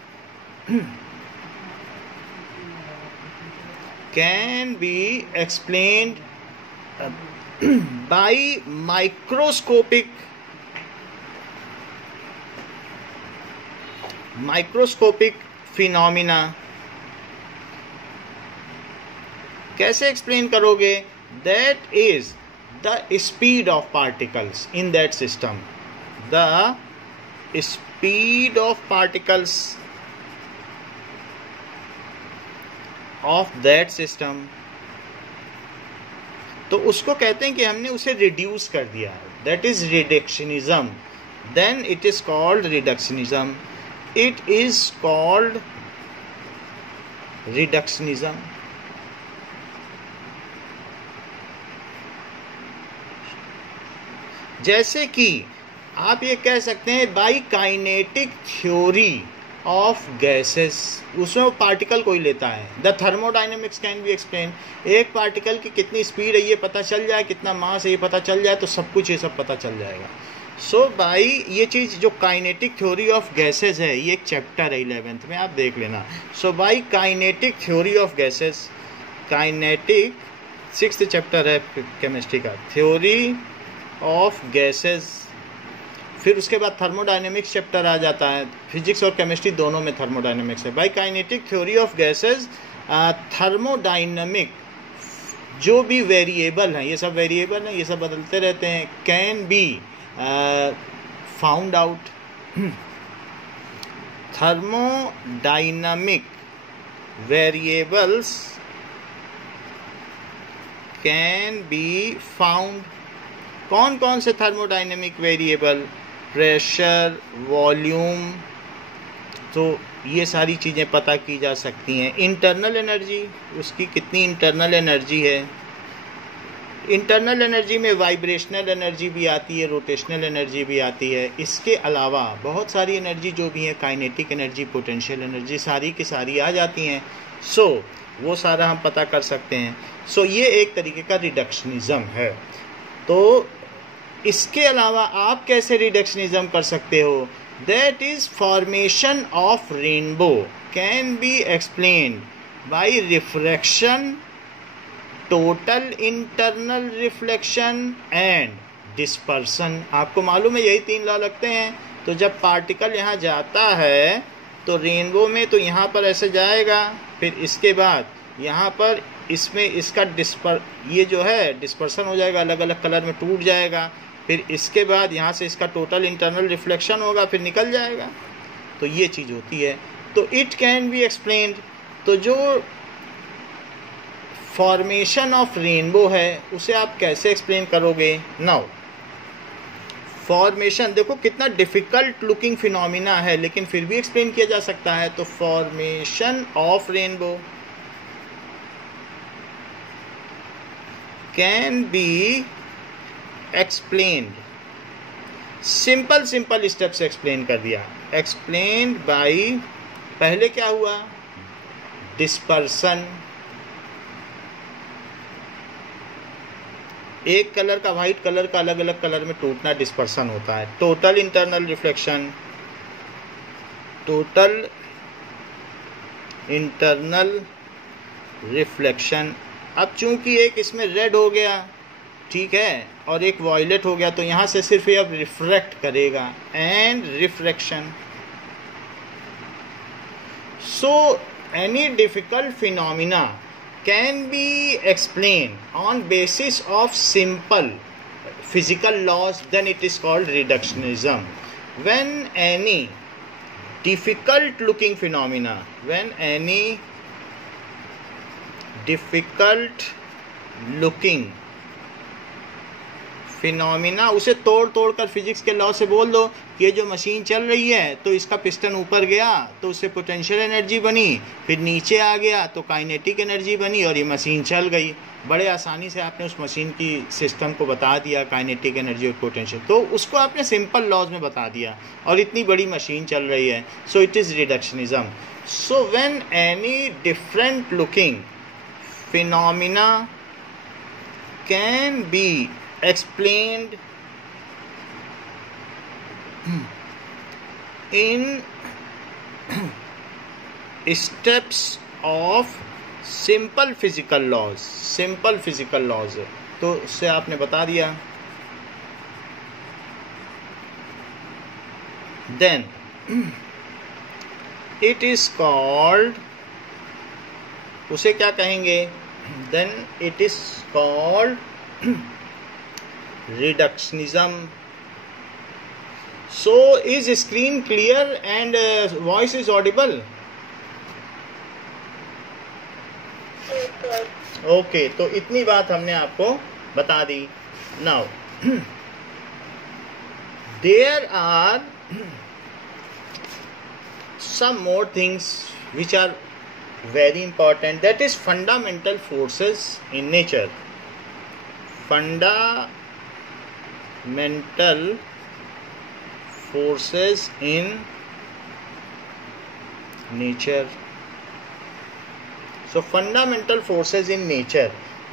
can be explained by microscopic phenomena। कैसे एक्सप्लेन करोगे? That is the speed of particles in that system, the speed of particles of that system। तो उसको कहते हैं कि हमने उसे रिड्यूस कर दिया है, that is reductionism. Then it is called reductionism, it is called reductionism. जैसे कि आप ये कह सकते हैं by kinetic theory of gases, उसमें वो पार्टिकल को ही लेता है। The thermodynamics can be explain, एक पार्टिकल की कितनी स्पीड है ये पता चल जाए, कितना मास है ये पता चल जाए, तो सब कुछ ये सब पता चल जाएगा। सो बाई ये चीज़ जो काइनेटिक थ्योरी ऑफ गैसेस है, ये एक चैप्टर है 11th में, आप देख लेना। So by kinetic theory of gases, kinetic 6th chapter है केमिस्ट्री का, थ्योरी ऑफ गैसेस। फिर उसके बाद थर्मोडायनेमिक्स चैप्टर आ जाता है, फिजिक्स और केमिस्ट्री दोनों में थर्मोडायनेमिक्स है। By kinetic theory of gases, thermodynamic जो भी वेरिएबल हैं, ये सब वेरिएबल हैं, ये सब बदलते रहते हैं, can be found out. Thermodynamic variables can be found. कौन कौन से थर्मोडायनेमिक वेरिएबल? प्रेशर, वॉल्यूम, तो ये सारी चीज़ें पता की जा सकती हैं। इंटरनल एनर्जी, उसकी कितनी इंटरनल एनर्जी है। इंटरनल एनर्जी में वाइब्रेशनल एनर्जी भी आती है, रोटेशनल एनर्जी भी आती है। इसके अलावा बहुत सारी एनर्जी जो भी है, काइनेटिक एनर्जी, पोटेंशियल एनर्जी, सारी की सारी आ जाती हैं। सो वो सारा हम पता कर सकते हैं। सो ये एक तरीके का रिडक्शनिज्म है। तो इसके अलावा आप कैसे रिडक्शनिज्म कर सकते हो? That is formation of rainbow can be explained bye refraction, total internal reflection and dispersion. आपको मालूम है यही 3 लॉ लगते हैं। तो जब पार्टिकल यहाँ जाता है तो रेनबो में तो यहाँ पर ऐसे जाएगा, फिर इसके बाद यहाँ पर इसमें इसका ये जो है डिस्पर्सन हो जाएगा, अलग अलग कलर में टूट जाएगा। फिर इसके बाद यहाँ से इसका टोटल इंटरनल रिफ्लेक्शन होगा, फिर निकल जाएगा। तो ये चीज़ होती है। तो इट कैन बी एक्सप्लेन्ड। तो जो फॉर्मेशन ऑफ रेनबो है उसे आप कैसे एक्सप्लेन करोगे? नाउ फॉर्मेशन देखो कितना डिफिकल्ट लुकिंग फिनोमिना है, लेकिन फिर भी एक्सप्लेन किया जा सकता है। तो formation of rainbow can be explained, simple step से एक्सप्लेन कर दिया। एक्सप्लेन्ड बाय, पहले क्या हुआ? डिस्पर्सन, एक कलर का वाइट कलर का अलग अलग कलर में टूटना डिस्पर्सन होता है। Total internal reflection, total internal reflection. अब चूंकि एक इसमें रेड हो गया, ठीक है, और एक वॉयलेट हो गया, तो यहाँ से सिर्फ ये अब रिफ्रैक्ट करेगा। And refraction, so any difficult phenomena can be explained on basis of simple physical laws, then it is called reductionism. When any difficult looking phenomena, when any difficult looking phenomena, उसे तोड़ कर physics के law से बोल दो कि ये जो मशीन चल रही है तो इसका पिस्टन ऊपर गया तो उससे पोटेंशियल एनर्जी बनी, फिर नीचे आ गया तो काइनेटिक एनर्जी बनी और ये मशीन चल गई। बड़े आसानी से आपने उस मशीन की सिस्टम को बता दिया, काइनेटिक एनर्जी और पोटेंशियल, तो उसको आपने सिंपल लॉज में बता दिया और इतनी बड़ी मशीन चल रही है। So it is reductionism. So when any different looking phenomena can be explained in steps of simple physical laws, simple physical laws, तो उससे आपने बता दिया। then it is called, उसे क्या कहेंगे? then it is called reductionism. So is screen clear and voice is audible? Okay, तो इतनी बात हमने आपको बता दी। Now there are some more things which are very important, that is fundamental forces in nature. Fundamental forces in nature. So fundamental forces in nature,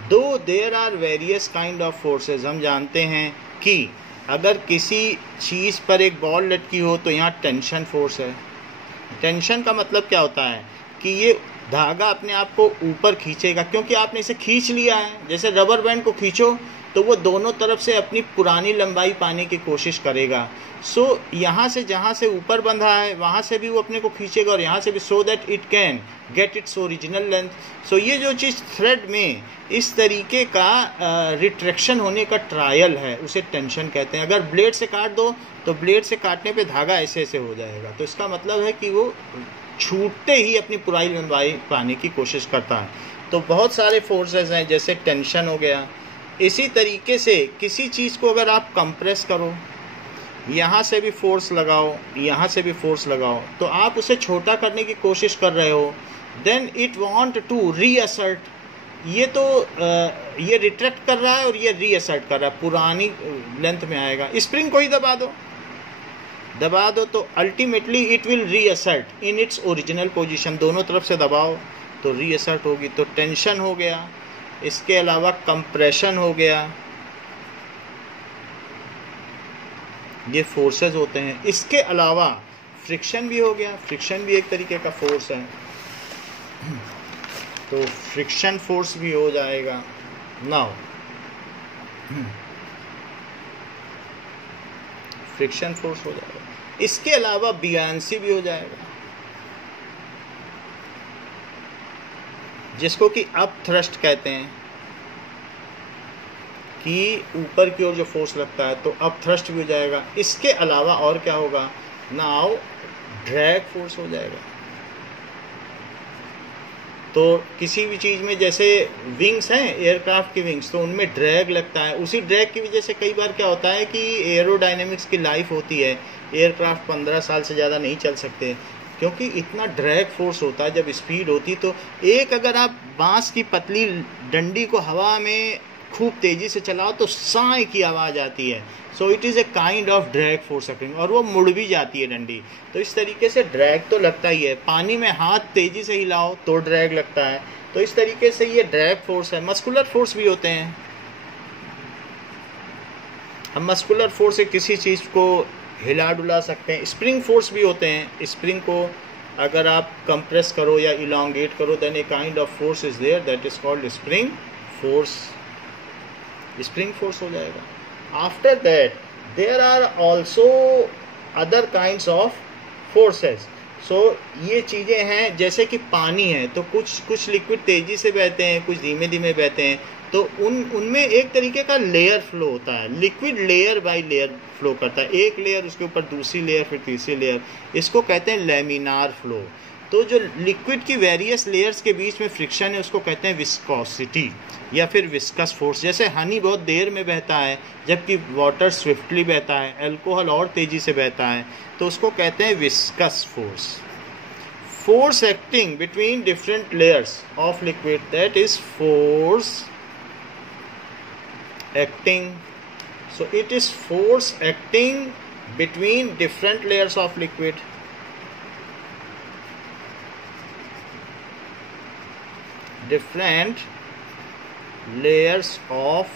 though there are various kind of forces. हम जानते हैं कि अगर किसी चीज़ पर एक ball लटकी हो तो यहाँ टेंशन फोर्स है। टेंशन का मतलब क्या होता है कि ये धागा अपने आप को ऊपर खींचेगा, क्योंकि आपने इसे खींच लिया है। जैसे रबर बैंड को खींचो तो वो दोनों तरफ से अपनी पुरानी लंबाई पाने की कोशिश करेगा। सो यहाँ से जहाँ से ऊपर बंधा है वहाँ से भी वो अपने को खींचेगा और यहाँ से भी, so that it can get its original length. So ये जो चीज़ थ्रेड में इस तरीके का रिट्रैक्शन होने का ट्रायल है उसे टेंशन कहते हैं। अगर ब्लेड से काट दो तो ब्लेड से काटने पे धागा ऐसे ऐसे हो जाएगा, तो इसका मतलब है कि वो छूटते ही अपनी पुरानी लंबाई पाने की कोशिश करता है। तो बहुत सारे फोर्सेस हैं, जैसे टेंशन हो गया। इसी तरीके से किसी चीज़ को अगर आप कंप्रेस करो, यहाँ से भी फोर्स लगाओ, यहाँ से भी फोर्स लगाओ, तो आप उसे छोटा करने की कोशिश कर रहे हो। देन इट वांट टू रीअसर्ट, ये तो ये रिट्रैक्ट कर रहा है और ये रीअसर्ट कर रहा है, पुरानी लेंथ में आएगा। स्प्रिंग को ही दबा दो तो ultimately it will reassert in its original position. दोनों तरफ से दबाओ तो रीअसर्ट होगी। तो टेंशन हो गया, इसके अलावा कंप्रेशन हो गया, ये फोर्सेस होते हैं। इसके अलावा फ्रिक्शन भी हो गया, फ्रिक्शन भी एक तरीके का फोर्स है, तो फ्रिक्शन फोर्स भी हो जाएगा। नाउ फ्रिक्शन फोर्स हो जाएगा। इसके अलावा बियांसी भी हो जाएगा, जिसको कि अप थ्रस्ट कहते हैं, कि ऊपर की ओर जो फोर्स लगता है, तो अप थ्रस्ट भी हो जाएगा। इसके अलावा और क्या होगा? नाउ ड्रैग फोर्स हो जाएगा। तो किसी भी चीज़ में जैसे विंग्स हैं एयरक्राफ्ट की विंग्स, तो उनमें ड्रैग लगता है। उसी ड्रैग की वजह से कई बार क्या होता है कि एरोडायनेमिक्स की लाइफ होती है, एयरक्राफ्ट 15 साल से ज़्यादा नहीं चल सकते क्योंकि इतना ड्रैग फोर्स होता है जब स्पीड होती। तो एक अगर आप बांस की पतली डंडी को हवा में खूब तेज़ी से चलाओ तो साई की आवाज़ आती है। So it is A kind of drag force acting, और वो मुड़ भी जाती है डंडी। तो इस तरीके से ड्रैग तो लगता ही है। पानी में हाथ तेज़ी से हिलाओ तो ड्रैग लगता है। तो इस तरीके से ये ड्रैग फोर्स है। मस्कुलर फोर्स भी होते हैं। हम मस्कुलर फोर्स से किसी चीज़ को हिला डुला सकते हैं। स्प्रिंग फोर्स भी होते हैं। स्प्रिंग को अगर आप कंप्रेस करो या इलोंगेट करो then a kind of force is there that is called spring force. Spring force हो जाएगा। After that there are also other kinds of forces. So ये चीज़ें हैं जैसे कि पानी है तो कुछ लिक्विड तेज़ी से बहते हैं, कुछ धीमे धीमे बहते हैं। तो उनमें एक तरीके का लेयर फ्लो होता है। Liquid layer by layer flow करता है, एक लेयर उसके ऊपर दूसरी लेयर फिर तीसरी लेयर। इसको कहते हैं लैमिनार फ्लो। तो जो लिक्विड की वेरियस लेयर्स के बीच में फ्रिक्शन है उसको कहते हैं विस्कोसिटी या फिर विस्कस फोर्स। जैसे हनी बहुत देर में बहता है जबकि वाटर स्विफ्टली बहता है, अल्कोहल और तेज़ी से बहता है, तो उसको कहते हैं viscous force. Force acting between different layers of liquid that is force acting. So it is force acting between different layers of liquid. Different layers of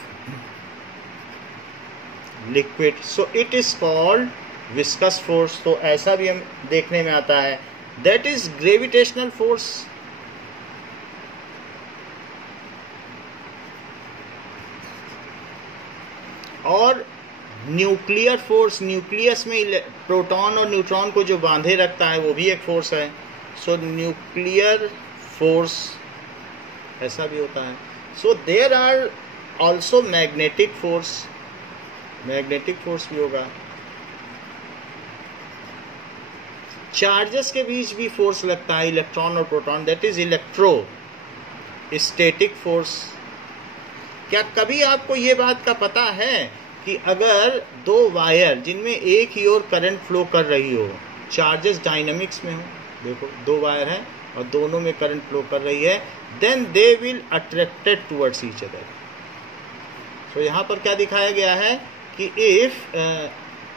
liquid. So it is called viscous force. तो ऐसा भी हम देखने में आता है. That is gravitational force. और nuclear force, nucleus में प्रोटॉन और न्यूट्रॉन को जो बांधे रखता है वो भी एक फोर्स है। सो न्यूक्लियर फोर्स ऐसा भी होता है। So there are also magnetic force, magnetic force भी होगा। चार्जेस के बीच भी फोर्स लगता है, इलेक्ट्रॉन और proton, that is electro static force. क्या कभी आपको ये बात का पता है कि अगर दो वायर जिनमें एक ही ओर करंट फ्लो कर रही हो, चार्जेस डायनामिक्स में हो, देखो दो वायर हैं और दोनों में करंट फ्लो कर रही है, then they will attracted towards each other. तो यहाँ पर क्या दिखाया गया है कि इफ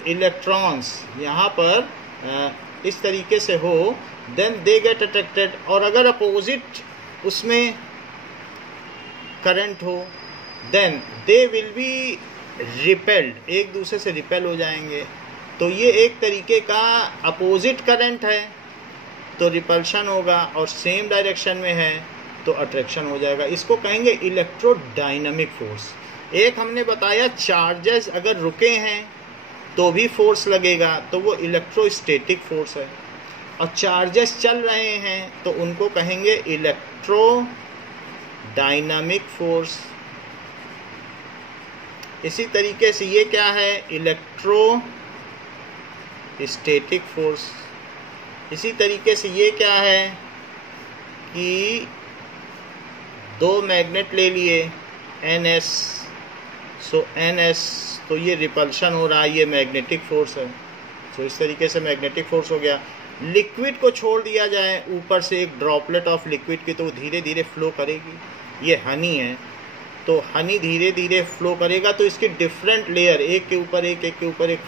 इलेक्ट्रॉन्स यहाँ पर इस तरीके से हो देन दे गेट अट्रैक्टेड, और अगर अपोजिट उसमें करंट हो then they will be repelled, एक दूसरे से रिपेल हो जाएंगे। तो ये एक तरीके का अपोजिट करंट है तो रिपल्शन होगा, और सेम डायरेक्शन में है तो अट्रैक्शन हो जाएगा। इसको कहेंगे इलेक्ट्रोडायनामिक फोर्स। एक हमने बताया चार्जेस अगर रुके हैं तो भी फोर्स लगेगा, तो वो इलेक्ट्रोस्टैटिक फोर्स है, और चार्जेस चल रहे हैं तो उनको कहेंगे इलेक्ट्रोडायनामिक फोर्स। इसी तरीके से ये क्या है, इलेक्ट्रोस्टैटिक फोर्स। इसी तरीके से ये क्या है कि दो मैग्नेट ले लिए NS, सो NS, तो ये रिपल्शन हो रहा है, ये मैग्नेटिक फोर्स है। सो इस तरीके से मैग्नेटिक फोर्स हो गया। लिक्विड को छोड़ दिया जाए ऊपर से एक ड्रॉपलेट ऑफ लिक्विड की, तो वो धीरे धीरे फ्लो करेगी। ये हनी है तो हनी धीरे धीरे फ्लो करेगा, तो इसकी डिफरेंट लेयर एक के ऊपर एक, एक के ऊपर एक,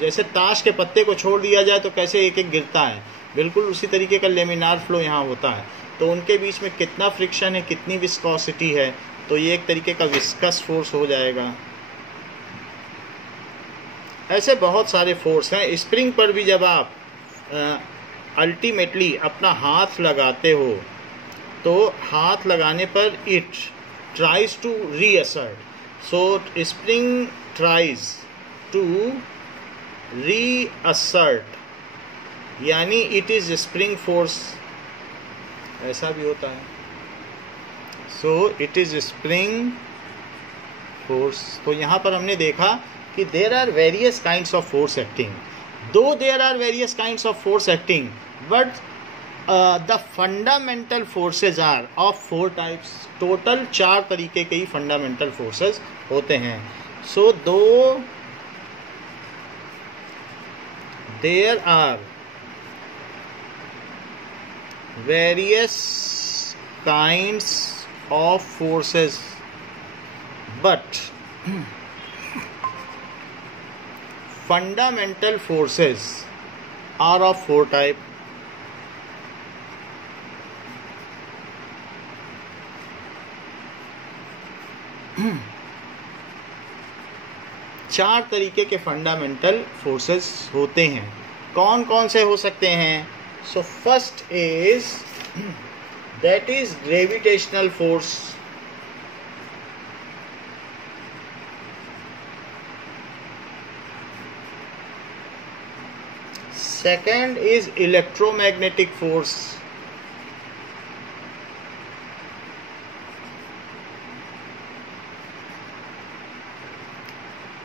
जैसे ताश के पत्ते को छोड़ दिया जाए तो कैसे एक एक गिरता है, बिल्कुल उसी तरीके का लेमिनार फ्लो यहाँ होता है। तो उनके बीच में कितना फ्रिक्शन है, कितनी विस्कोसिटी है, तो ये एक तरीके का विस्कस फोर्स हो जाएगा। ऐसे बहुत सारे फोर्स हैं। स्प्रिंग पर भी जब आप अल्टीमेटली अपना हाथ लगाते हो तो हाथ लगाने पर it tries to reassert. So spring tries to reassert, यानी it is spring force, ऐसा भी होता है। So it is spring force। तो यहाँ पर हमने देखा कि there are various kinds of force acting. Though there are various kinds of force acting, but the fundamental forces are of 4 types. Total 4 तरीके के ही फंडामेंटल फोर्सेज होते हैं। So though there are various kinds of forces but fundamental forces are of 4 type. चार तरीके के fundamental forces होते हैं। कौन कौन से हो सकते हैं? So first is that is gravitational force. Second is electromagnetic force.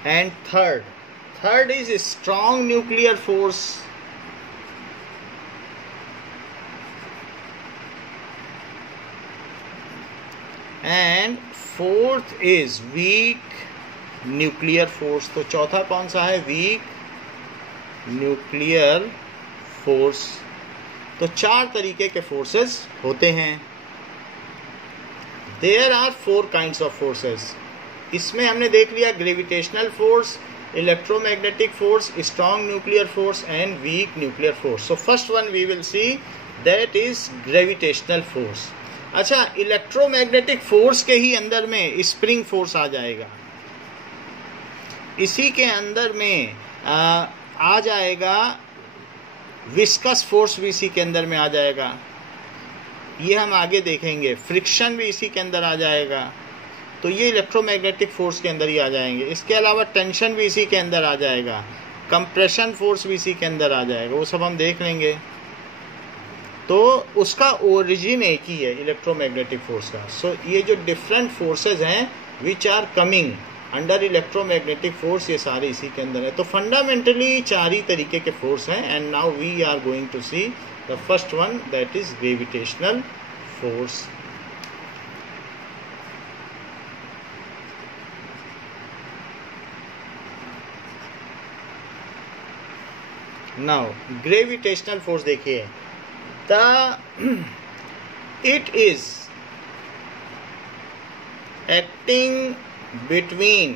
And third is strong nuclear force. And fourth is weak nuclear force. तो चौथा कौन सा है? weak nuclear force. तो 4 तरीके के फोर्सेस होते हैं। There are 4 kinds of forces. इसमें हमने देख लिया gravitational force, electromagnetic force, strong nuclear force and weak nuclear force. So first one we will see that is gravitational force. अच्छा, इलेक्ट्रोमैग्नेटिक फोर्स के ही अंदर में स्प्रिंग फोर्स आ जाएगा। इसी के अंदर में आ जाएगा विस्कस फोर्स भी इसी के अंदर में आ जाएगा। ये हम आगे देखेंगे। फ्रिक्शन भी इसी के अंदर आ जाएगा। तो ये इलेक्ट्रोमैग्नेटिक फोर्स के अंदर ही आ जाएंगे। इसके अलावा टेंशन भी इसी के अंदर आ जाएगा, कंप्रेशन फोर्स भी इसी के अंदर आ जाएगा। वो सब हम देख लेंगे। तो उसका ओरिजिन एक ही है इलेक्ट्रोमैग्नेटिक फोर्स का। सो ये जो डिफरेंट फोर्सेज हैं which are coming under electromagnetic force, ये सारे इसी के अंदर है। तो फंडामेंटली 4 ही तरीके के फोर्स हैं। And now we are going to see the first one that is gravitational force. Now gravitational force देखिए, it is acting between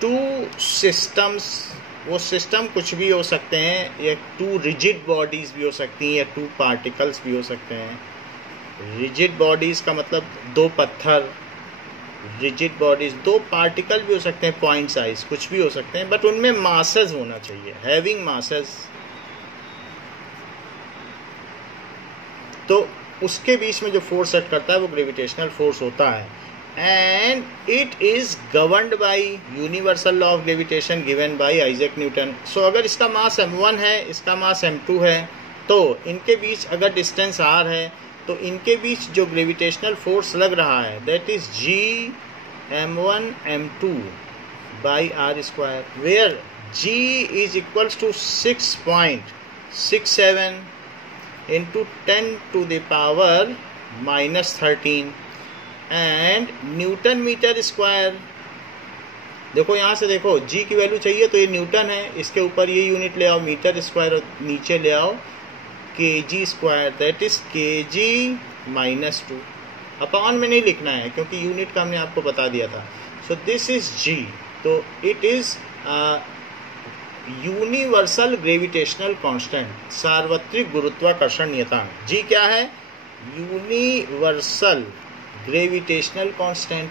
2 systems. वो सिस्टम कुछ भी हो सकते हैं, या 2 रिजिड बॉडीज भी हो सकती हैं, या 2 पार्टिकल्स भी हो सकते हैं। रिजिड बॉडीज का मतलब 2 पत्थर, रिजिड बॉडीज 2 पार्टिकल भी हो सकते हैं, पॉइंट साइज कुछ भी हो सकते हैं, बट उनमें मासेस होना चाहिए, हैविंग मासेस। तो उसके बीच में जो फोर्स एक्ट करता है वो ग्रेविटेशनल फोर्स होता है। And it is governed by universal law of gravitation given by Isaac Newton. So अगर इसका मास m1 है, इसका मास m2 है, तो इनके बीच अगर डिस्टेंस r है, तो इनके बीच जो ग्रेविटेशनल फोर्स लग रहा है that is g m1 m2 by r square, where g is equals to 6.67 into 10 to the power -13 and newton metre square. देखो यहाँ से देखो g की वैल्यू चाहिए तो ये न्यूटन है, इसके ऊपर ये यूनिट ले आओ मीटर स्क्वायर, और नीचे ले आओ kg square, that is kg -2। Upon में नहीं लिखना है क्योंकि यूनिट का हमने आपको बता दिया था। So this is g। तो it is universal gravitational constant, सार्वत्रिक गुरुत्वाकर्षण नियतांक। जी क्या है? Universal gravitational constant,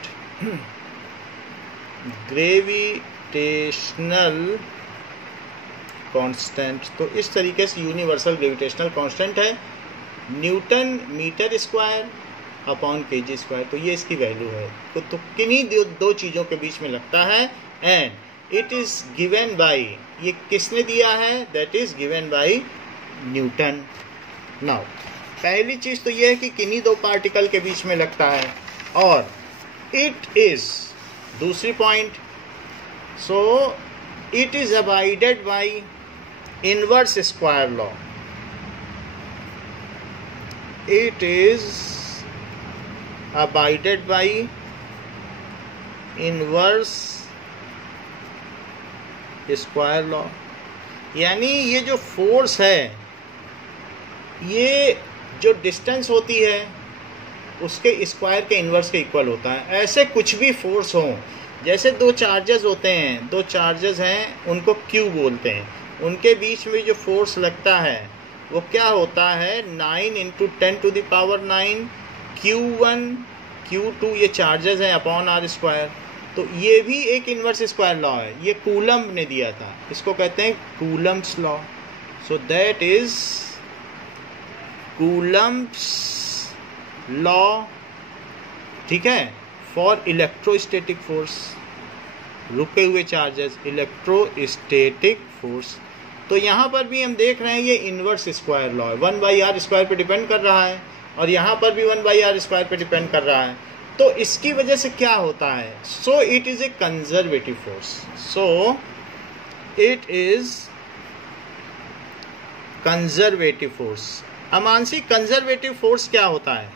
gravitational constant. तो इस तरीके से यूनिवर्सल ग्रेविटेशनल कांस्टेंट है newton metre square upon KG square. तो ये इसकी वैल्यू है। तो किन्हीं दो चीज़ों के बीच में लगता है। And it is given by, ये किसने दिया है? That is given by Newton. Now पहली चीज तो ये है कि किन्हीं 2 पार्टिकल के बीच में लगता है, और इट इज दूसरी point, so it is abided by inverse square law. it is abided by inverse square law. यानी ये जो फोर्स है, ये जो डिस्टेंस होती है उसके स्क्वायर के इन्वर्स के इक्वल होता है। ऐसे कुछ भी फोर्स हो, जैसे दो चार्जेस होते हैं, दो चार्जेस हैं, उनको क्यू बोलते हैं, उनके बीच में जो फोर्स लगता है वो क्या होता है, 9 × 10⁹ Q1 Q2 ये चार्जेस हैं अपॉन आर स्क्वायर। तो ये भी एक इन्वर्स स्क्वायर लॉ है, ये कूलम्ब ने दिया था, इसको कहते हैं Coulomb's law. So that is Coulomb's law, ठीक है, फॉर इलेक्ट्रोस्टैटिक फोर्स, रुके हुए चार्जेस, इलेक्ट्रोस्टैटिक फोर्स। तो यहाँ पर भी हम देख रहे हैं ये इन्वर्स स्क्वायर लॉ है, 1/r² पे डिपेंड कर रहा है, और यहाँ पर भी 1/r² पे डिपेंड कर रहा है। तो इसकी वजह से क्या होता है, so it is a conservative force, so it is conservative force. अमानसी, कंजर्वेटिव फोर्स क्या होता है?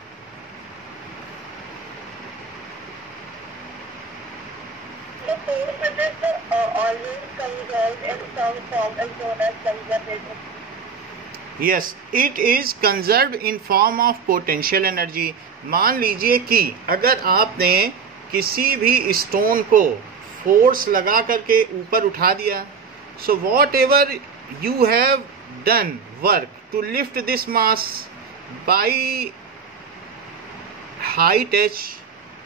Yes, it is conserve in form of potential energy. मान लीजिए कि अगर आपने किसी भी स्टोन को फोर्स लगा करके ऊपर उठा दिया, so whatever you have done work to lift this mass by high touch,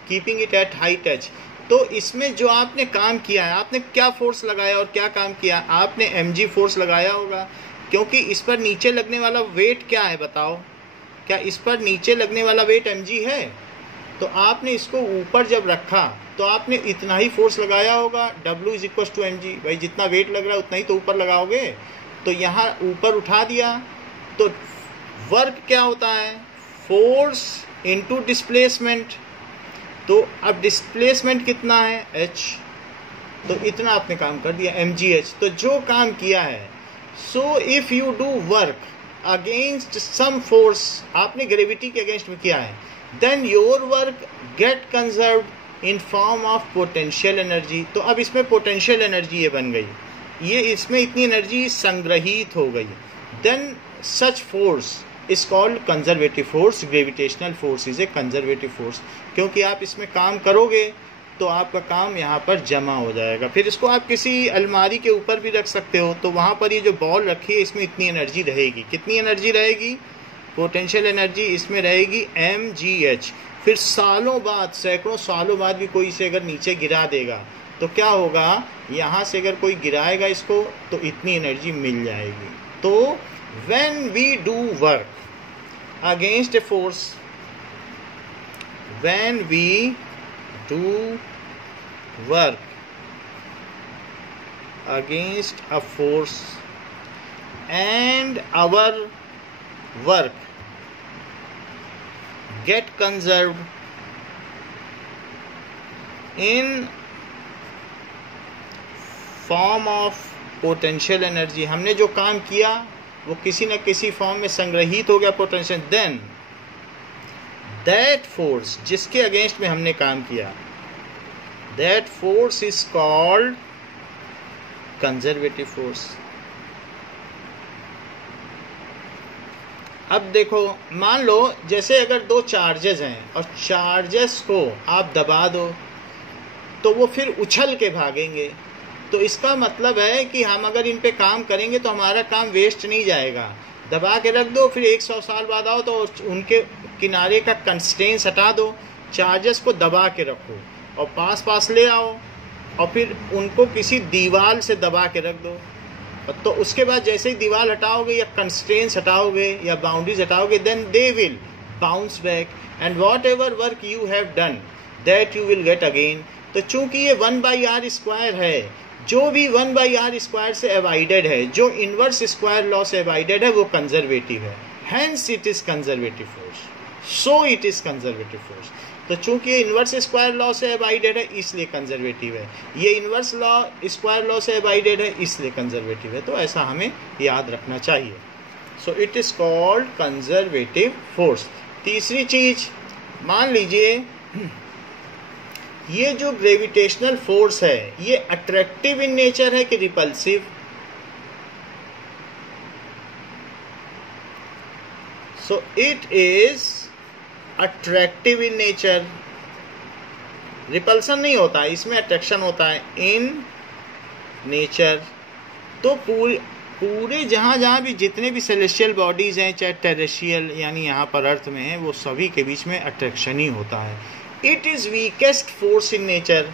keeping it at high touch, तो इसमें जो आपने काम किया है, आपने क्या फोर्स लगाया और क्या काम किया, आपने mg फोर्स लगाया होगा, क्योंकि इस पर नीचे लगने वाला वेट क्या है बताओ, क्या इस पर नीचे लगने वाला वेट mg है? तो आपने इसको ऊपर जब रखा तो आपने इतना ही फोर्स लगाया होगा, W = mg, भाई जितना वेट लग रहा है उतना ही तो ऊपर लगाओगे। तो यहाँ ऊपर उठा दिया, तो वर्क क्या होता है, फोर्स इनटू डिस्प्लेसमेंट। तो अब डिस्प्लेसमेंट कितना है, h, तो इतना आपने काम कर दिया, mgh। तो जो काम किया है, so if you do work against some force, आपने ग्रेविटी के अगेंस्ट में किया है, then your work get conserved in form of potential energy. तो अब इसमें पोटेंशियल एनर्जी ये बन गई, ये इसमें इतनी एनर्जी संग्रहित हो गई, then such force is called conservative force. Gravitational force is a conservative force, क्योंकि आप इसमें काम करोगे तो आपका काम यहाँ पर जमा हो जाएगा। फिर इसको आप किसी अलमारी के ऊपर भी रख सकते हो, तो वहाँ पर ये जो बॉल रखी है इसमें इतनी एनर्जी रहेगी, कितनी एनर्जी रहेगी, पोटेंशियल एनर्जी इसमें रहेगी mgh। फिर सालों बाद, सैकड़ों सालों बाद भी कोई इसे अगर नीचे गिरा देगा तो क्या होगा, यहाँ से अगर कोई गिराएगा इसको तो इतनी एनर्जी मिल जाएगी। तो when we do work against a force, when we do work against a force and our work get conserved in form of potential energy, हमने जो काम किया वो किसी न किसी फॉर्म में संग्रहित हो गया पोटेंशियल, देन दैट फोर्स जिसके अगेंस्ट में हमने काम किया, that force is called conservative force. अब देखो, मान लो जैसे अगर दो चार्जेस हैं और चार्जेस को आप दबा दो तो वो फिर उछल के भागेंगे, तो इसका मतलब है कि हम अगर इन पे काम करेंगे तो हमारा काम वेस्ट नहीं जाएगा। दबा के रख दो, फिर 100 साल बाद आओ तो उनके किनारे का कंस्ट्रेंस हटा दो, चार्जेस को दबा के रखो और पास पास ले आओ और फिर उनको किसी दीवार से दबा के रख दो। तो उसके बाद जैसे ही दीवार हटाओगे या कंस्ट्रेंस हटाओगे या बाउंड्रीज हटाओगे, then they will bounce back and whatever work you have done that you will get again. तो चूंकि ये 1/r² है, जो भी 1/r² से अवॉइडेड है, जो इनवर्स स्क्वायर लॉ से अवॉइडेड है, वो कंजर्वेटिव है, hence it is conservative force, so it is conservative force. तो चूंकि ये इनवर्स स्क्वायर लॉ से अवॉइडेड है इसलिए कंजर्वेटिव है, ये इनवर्स स्क्वायर लॉ से अवॉइडेड है इसलिए कंजर्वेटिव है। तो ऐसा हमें याद रखना चाहिए। So it is called conservative force. तीसरी चीज, मान लीजिए ये जो ग्रेविटेशनल फोर्स है ये अट्रैक्टिव इन नेचर है कि repulsive? So it is attractive in nature. Repulsion नहीं होता, इसमें अट्रैक्शन होता है इन नेचर। तो पूरे जहाँ भी जितने भी सेलेस्टियल बॉडीज हैं, चाहे टेरेस्ट्रियल यानी यहाँ पर अर्थ में है, वो सभी के बीच में अट्रैक्शन ही होता है। It is weakest force in nature,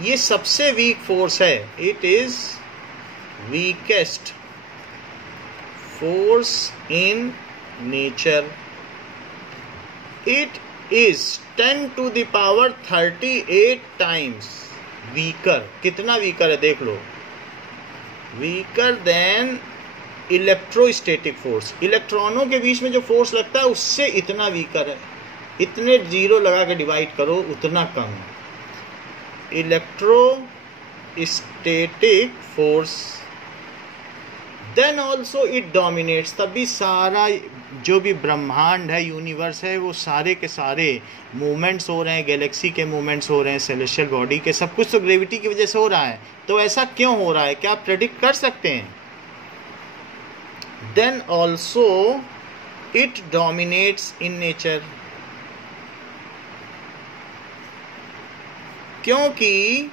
ये सबसे वीक फोर्स है। It is weakest force in nature. It is 10 to the power 38 times weaker. कितना वीकर है देख लो, वीकर देन इलेक्ट्रोस्टैटिक फोर्स। इलेक्ट्रॉनों के बीच में जो फोर्स लगता है उससे इतना वीकर है। इतने जीरो लगा के डिवाइड करो उतना कम है। Electrostatic force then also it dominates. तब भी सारा जो भी ब्रह्मांड है, यूनिवर्स है, वो सारे के सारे मूवमेंट्स हो रहे हैं, गैलेक्सी के मूवमेंट्स हो रहे हैं, सेलेस्टियल बॉडी के, सब कुछ तो ग्रेविटी की वजह से हो रहा है। तो ऐसा क्यों हो रहा है, क्या आप प्रेडिक्ट कर सकते हैं? Then also it dominates in nature, क्योंकि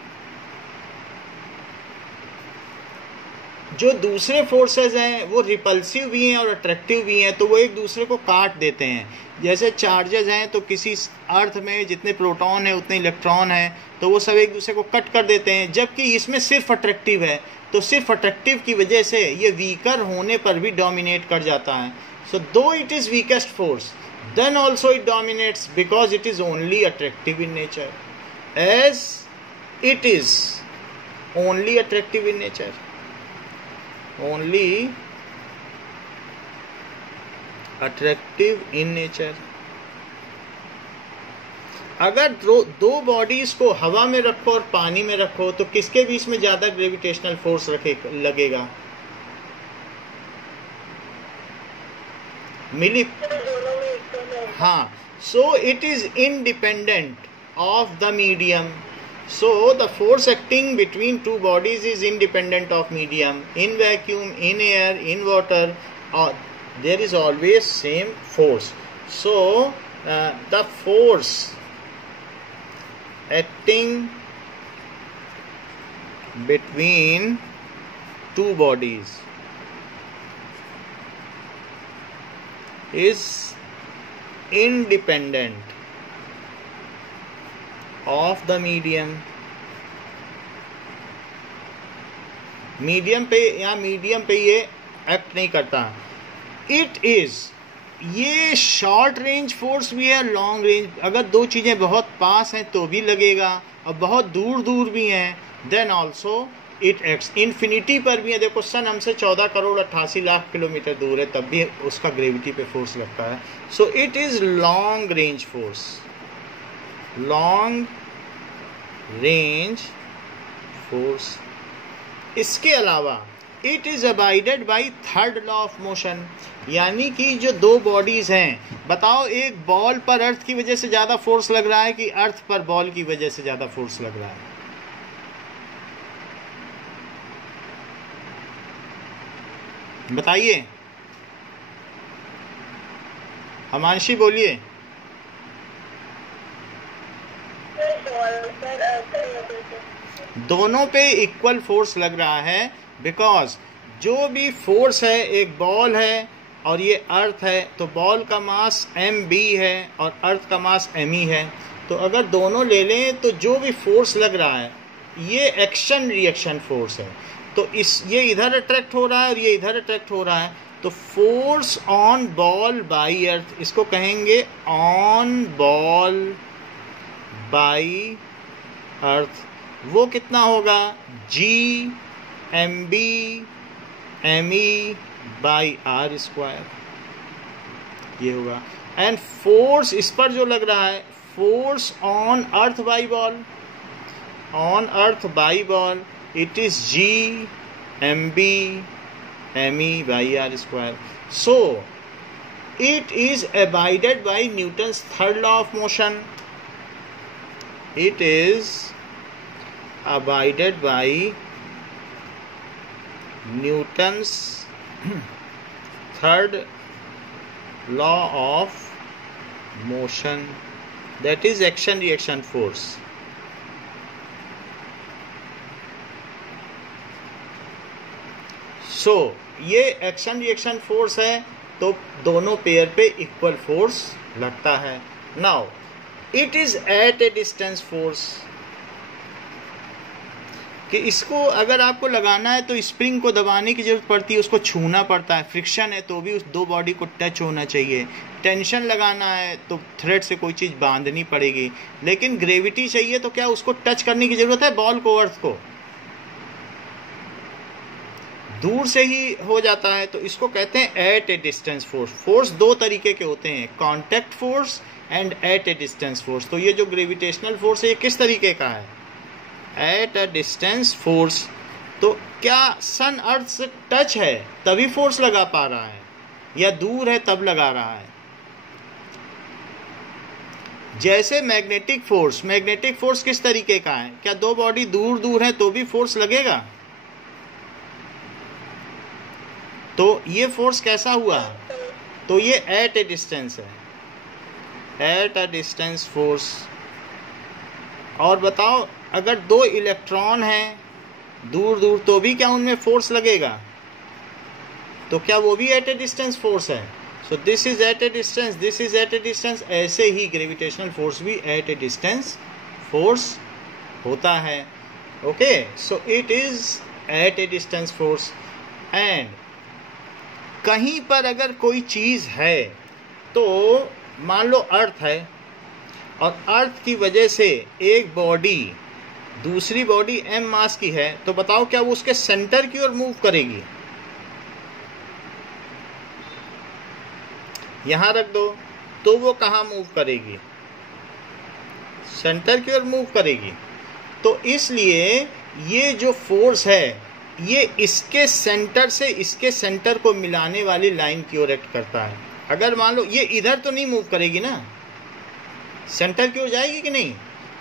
जो दूसरे फोर्सेस हैं वो रिपल्सिव भी हैं और अट्रैक्टिव भी हैं, तो वो एक दूसरे को काट देते हैं। जैसे चार्जेस हैं तो किसी अर्थ में जितने प्रोटॉन है उतने इलेक्ट्रॉन हैं, तो वो सब एक दूसरे को कट कर देते हैं। जबकि इसमें सिर्फ अट्रैक्टिव है, तो सिर्फ अट्रैक्टिव की वजह से ये वीकर होने पर भी डोमिनेट कर जाता है। So though it is weakest force, then also it dominates because it is only attractive in nature, as it is only attractive in nature, only attractive in nature। अगर दो बॉडीज को हवा में रखो और पानी में रखो तो किसके बीच में ज्यादा ग्रेविटेशनल फोर्स लगेगा? मिली? हाँ। सो it is independent of the medium. So the force acting between two bodies is independent of medium. In vacuum, in air, in water, there is always same force. So the force acting between two bodies is independent of the medium. Medium पे या medium पे ये act नहीं करता। It is, ये short range force भी है, long range. अगर दो चीजें बहुत पास हैं तो भी लगेगा और बहुत दूर दूर भी हैं, then also it acts. Infinity पर भी है, देखो सन हमसे 14 करोड़ 88 लाख किलोमीटर दूर है, तब भी उसका ग्रेविटी पे फोर्स लगता है। So it is long range force, long range force. इसके अलावा it is abided by third law of motion, यानी कि जो दो बॉडीज हैं, बताओ एक बॉल पर अर्थ की वजह से ज्यादा फोर्स लग रहा है कि अर्थ पर बॉल की वजह से ज्यादा फोर्स लग रहा है? बताइए, हिमांशी बोलिए। दोनों पे इक्वल फोर्स लग रहा है, बिकॉज जो भी फोर्स है, एक बॉल है और ये अर्थ है, तो बॉल का मास mb है और अर्थ का मास me है। तो अगर दोनों ले लें तो जो भी फोर्स लग रहा है ये एक्शन रिएक्शन फोर्स है। तो ये इधर अट्रैक्ट हो रहा है और ये इधर अट्रैक्ट हो रहा है, तो फोर्स ऑन बॉल बाई अर्थ, इसको कहेंगे ऑन बॉल बाई अर्थ। वो कितना होगा? G mb me by r square, ये होगा। एंड फोर्स इस पर जो लग रहा है, force on earth by ball, on earth by ball, it is G mb me/r². So it is abided by Newton's third law of motion. It is abided by Newton's third law of motion, that is action reaction force. So ये action reaction force है, तो दोनों pair पे equal force लगता है. Now it is at a distance force, कि इसको अगर आपको लगाना है तो स्प्रिंग को दबाने की जरूरत पड़ती है, उसको छूना पड़ता है. फ्रिक्शन है तो भी उस दो बॉडी को टच होना चाहिए. टेंशन लगाना है तो थ्रेड से कोई चीज़ बांधनी पड़ेगी. लेकिन ग्रेविटी चाहिए तो क्या उसको टच करने की जरूरत है बॉल को, अर्थ को? दूर से ही हो जाता है. तो इसको कहते हैं at a distance force. Force दो तरीके के होते हैं, contact force and at a distance force. तो ये जो ग्रेविटेशनल फोर्स है ये किस तरीके का है? At a distance force. तो क्या सन अर्थ से टच है तभी फोर्स लगा पा रहा है, या दूर है तब लगा रहा है? जैसे मैग्नेटिक फोर्स, मैग्नेटिक फोर्स किस तरीके का है? क्या दो बॉडी दूर दूर है तो भी फोर्स लगेगा? तो ये फोर्स कैसा हुआ? तो ये एट ए डिस्टेंस है, एट अ डिस्टेंस फोर्स. और बताओ, अगर दो इलेक्ट्रॉन हैं दूर दूर तो भी क्या उनमें फोर्स लगेगा? तो क्या वो भी एट ए डिस्टेंस फोर्स है? So this is at a distance, this is at a distance. ऐसे ही ग्रेविटेशनल फोर्स भी एट ए डिस्टेंस फोर्स होता है. Okay, so it is at a distance force. And कहीं पर अगर कोई चीज़ है, तो मान लो अर्थ है, और अर्थ की वजह से एक बॉडी दूसरी बॉडी m मास की है, तो बताओ क्या वो उसके सेंटर की ओर मूव करेगी? यहां रख दो तो वो कहाँ मूव करेगी? सेंटर की ओर मूव करेगी. तो इसलिए ये जो फोर्स है ये इसके सेंटर से इसके सेंटर को मिलाने वाली लाइन की ओर एक्ट करता है. अगर मान लो ये इधर तो नहीं मूव करेगी ना, सेंटर की ओर जाएगी कि नहीं?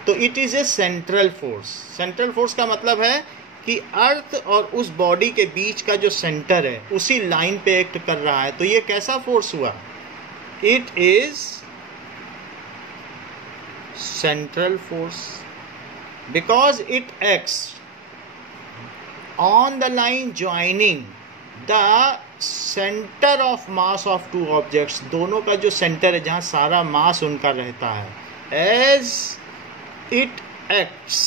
तो it is A central force. Central force का मतलब है कि अर्थ और उस बॉडी के बीच का जो सेंटर है उसी लाइन पे एक्ट कर रहा है. तो ये कैसा फोर्स हुआ? It is central force, because it acts on the line joining the center of mass of two objects. दोनों का जो सेंटर है जहां सारा मास उनका रहता है, as it acts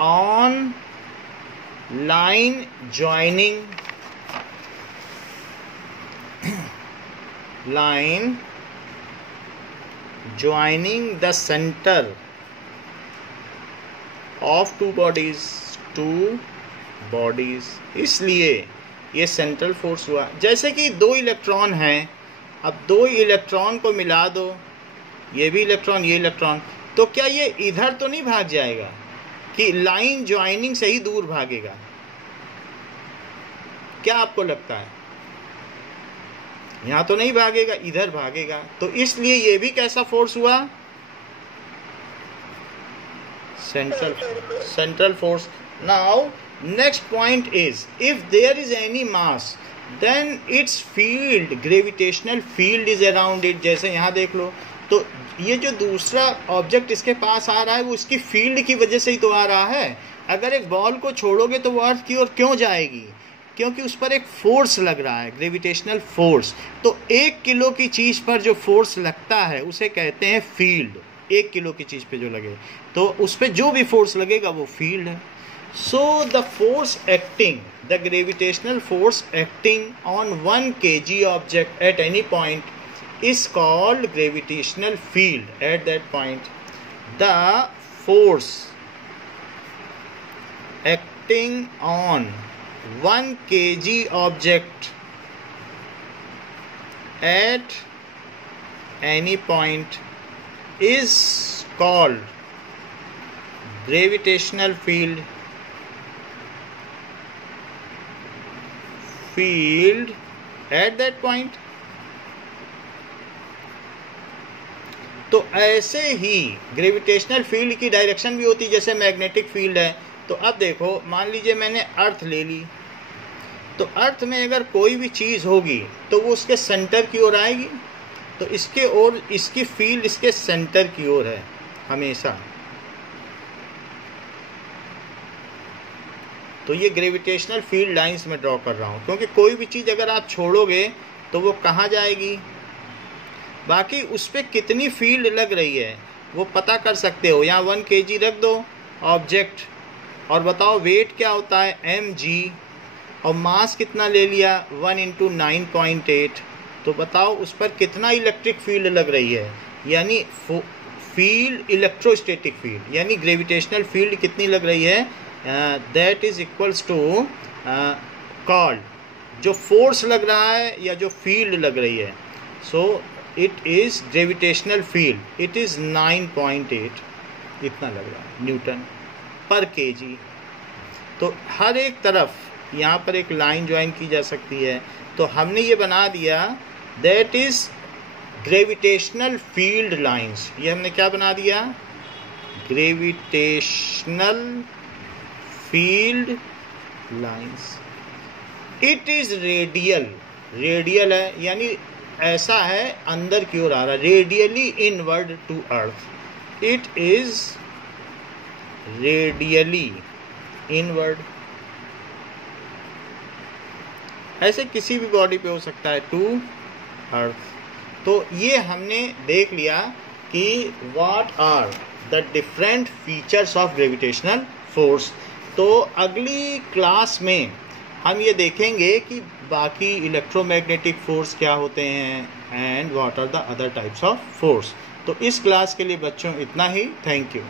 on line joining the center of two bodies. इसलिए ये सेंट्रल फोर्स हुआ. जैसे कि दो इलेक्ट्रॉन हैं, अब दो इलेक्ट्रॉन को मिला दो, ये भी इलेक्ट्रॉन ये इलेक्ट्रॉन, तो क्या ये इधर तो नहीं भाग जाएगा कि लाइन ज्वाइनिंग से ही दूर भागेगा? क्या आपको लगता है? यहां तो नहीं भागेगा, इधर भागेगा. तो इसलिए ये भी कैसा फोर्स हुआ? Central force. Now next point is, if there is any mass then its field, gravitational field is around it. जैसे यहाँ देख लो, तो ये जो दूसरा ऑब्जेक्ट इसके पास आ रहा है वो इसकी फील्ड की वजह से ही तो आ रहा है. अगर एक बॉल को छोड़ोगे तो वो अर्थ की ओर क्यों जाएगी? क्योंकि उस पर एक फोर्स लग रहा है, ग्रेविटेशनल फोर्स. तो 1 किलो की चीज़ पर जो फोर्स लगता है उसे कहते हैं फील्ड. 1 किलो की चीज़ पे जो लगे तो उस पर जो भी फोर्स लगेगा वो फील्ड है. So the force acting, the gravitational force acting on 1 kg object at any point is called gravitational field. At that point, the force acting on 1 kg object at any point is called gravitational field. field at that point. तो ऐसे ही gravitational field की direction भी होती है जैसे magnetic field है। तो अब देखो, मान लीजिए मैंने अर्थ ले ली, तो अर्थ में अगर कोई भी चीज़ होगी तो वो उसके सेंटर की ओर आएगी। तो इसके ओर इसकी फील्ड इसके सेंटर की ओर है हमेशा। तो ये ग्रेविटेशनल फील्ड लाइंस में ड्रॉ कर रहा हूँ, क्योंकि कोई भी चीज़ अगर आप छोड़ोगे तो वो कहाँ जाएगी। बाकी उस पर कितनी फील्ड लग रही है वो पता कर सकते हो। यहाँ 1 kg रख दो ऑब्जेक्ट, और बताओ वेट क्या होता है mg, और मास कितना ले लिया 1 × 9.8। तो बताओ उस पर कितना इलेक्ट्रिक फील्ड लग रही है, यानी फील्ड इलेक्ट्रोस्टैटिक फील्ड, यानी ग्रेविटेशनल फील्ड कितनी लग रही है, that is equals to called, जो फोर्स लग रहा है या जो फील्ड लग रही है। So it is gravitational field, it is 9.8 इतना लग रहा है न्यूटन पर kg। तो हर एक तरफ यहाँ पर एक लाइन ज्वाइन की जा सकती है। तो हमने ये बना दिया that is gravitational field lines. ये हमने क्या बना दिया, gravitational field lines. It is radial, radial है यानी ऐसा है अंदर की ओर आ रहा है, radially inward to earth. It is radially inward. ऐसे किसी भी बॉडी पे हो सकता है टू अर्थ। तो ये हमने देख लिया कि what are the different features of gravitational force. तो अगली क्लास में हम ये देखेंगे कि बाकी इलेक्ट्रोमैग्नेटिक फोर्स क्या होते हैं and what are the other types of force. तो इस क्लास के लिए बच्चों इतना ही। Thank you.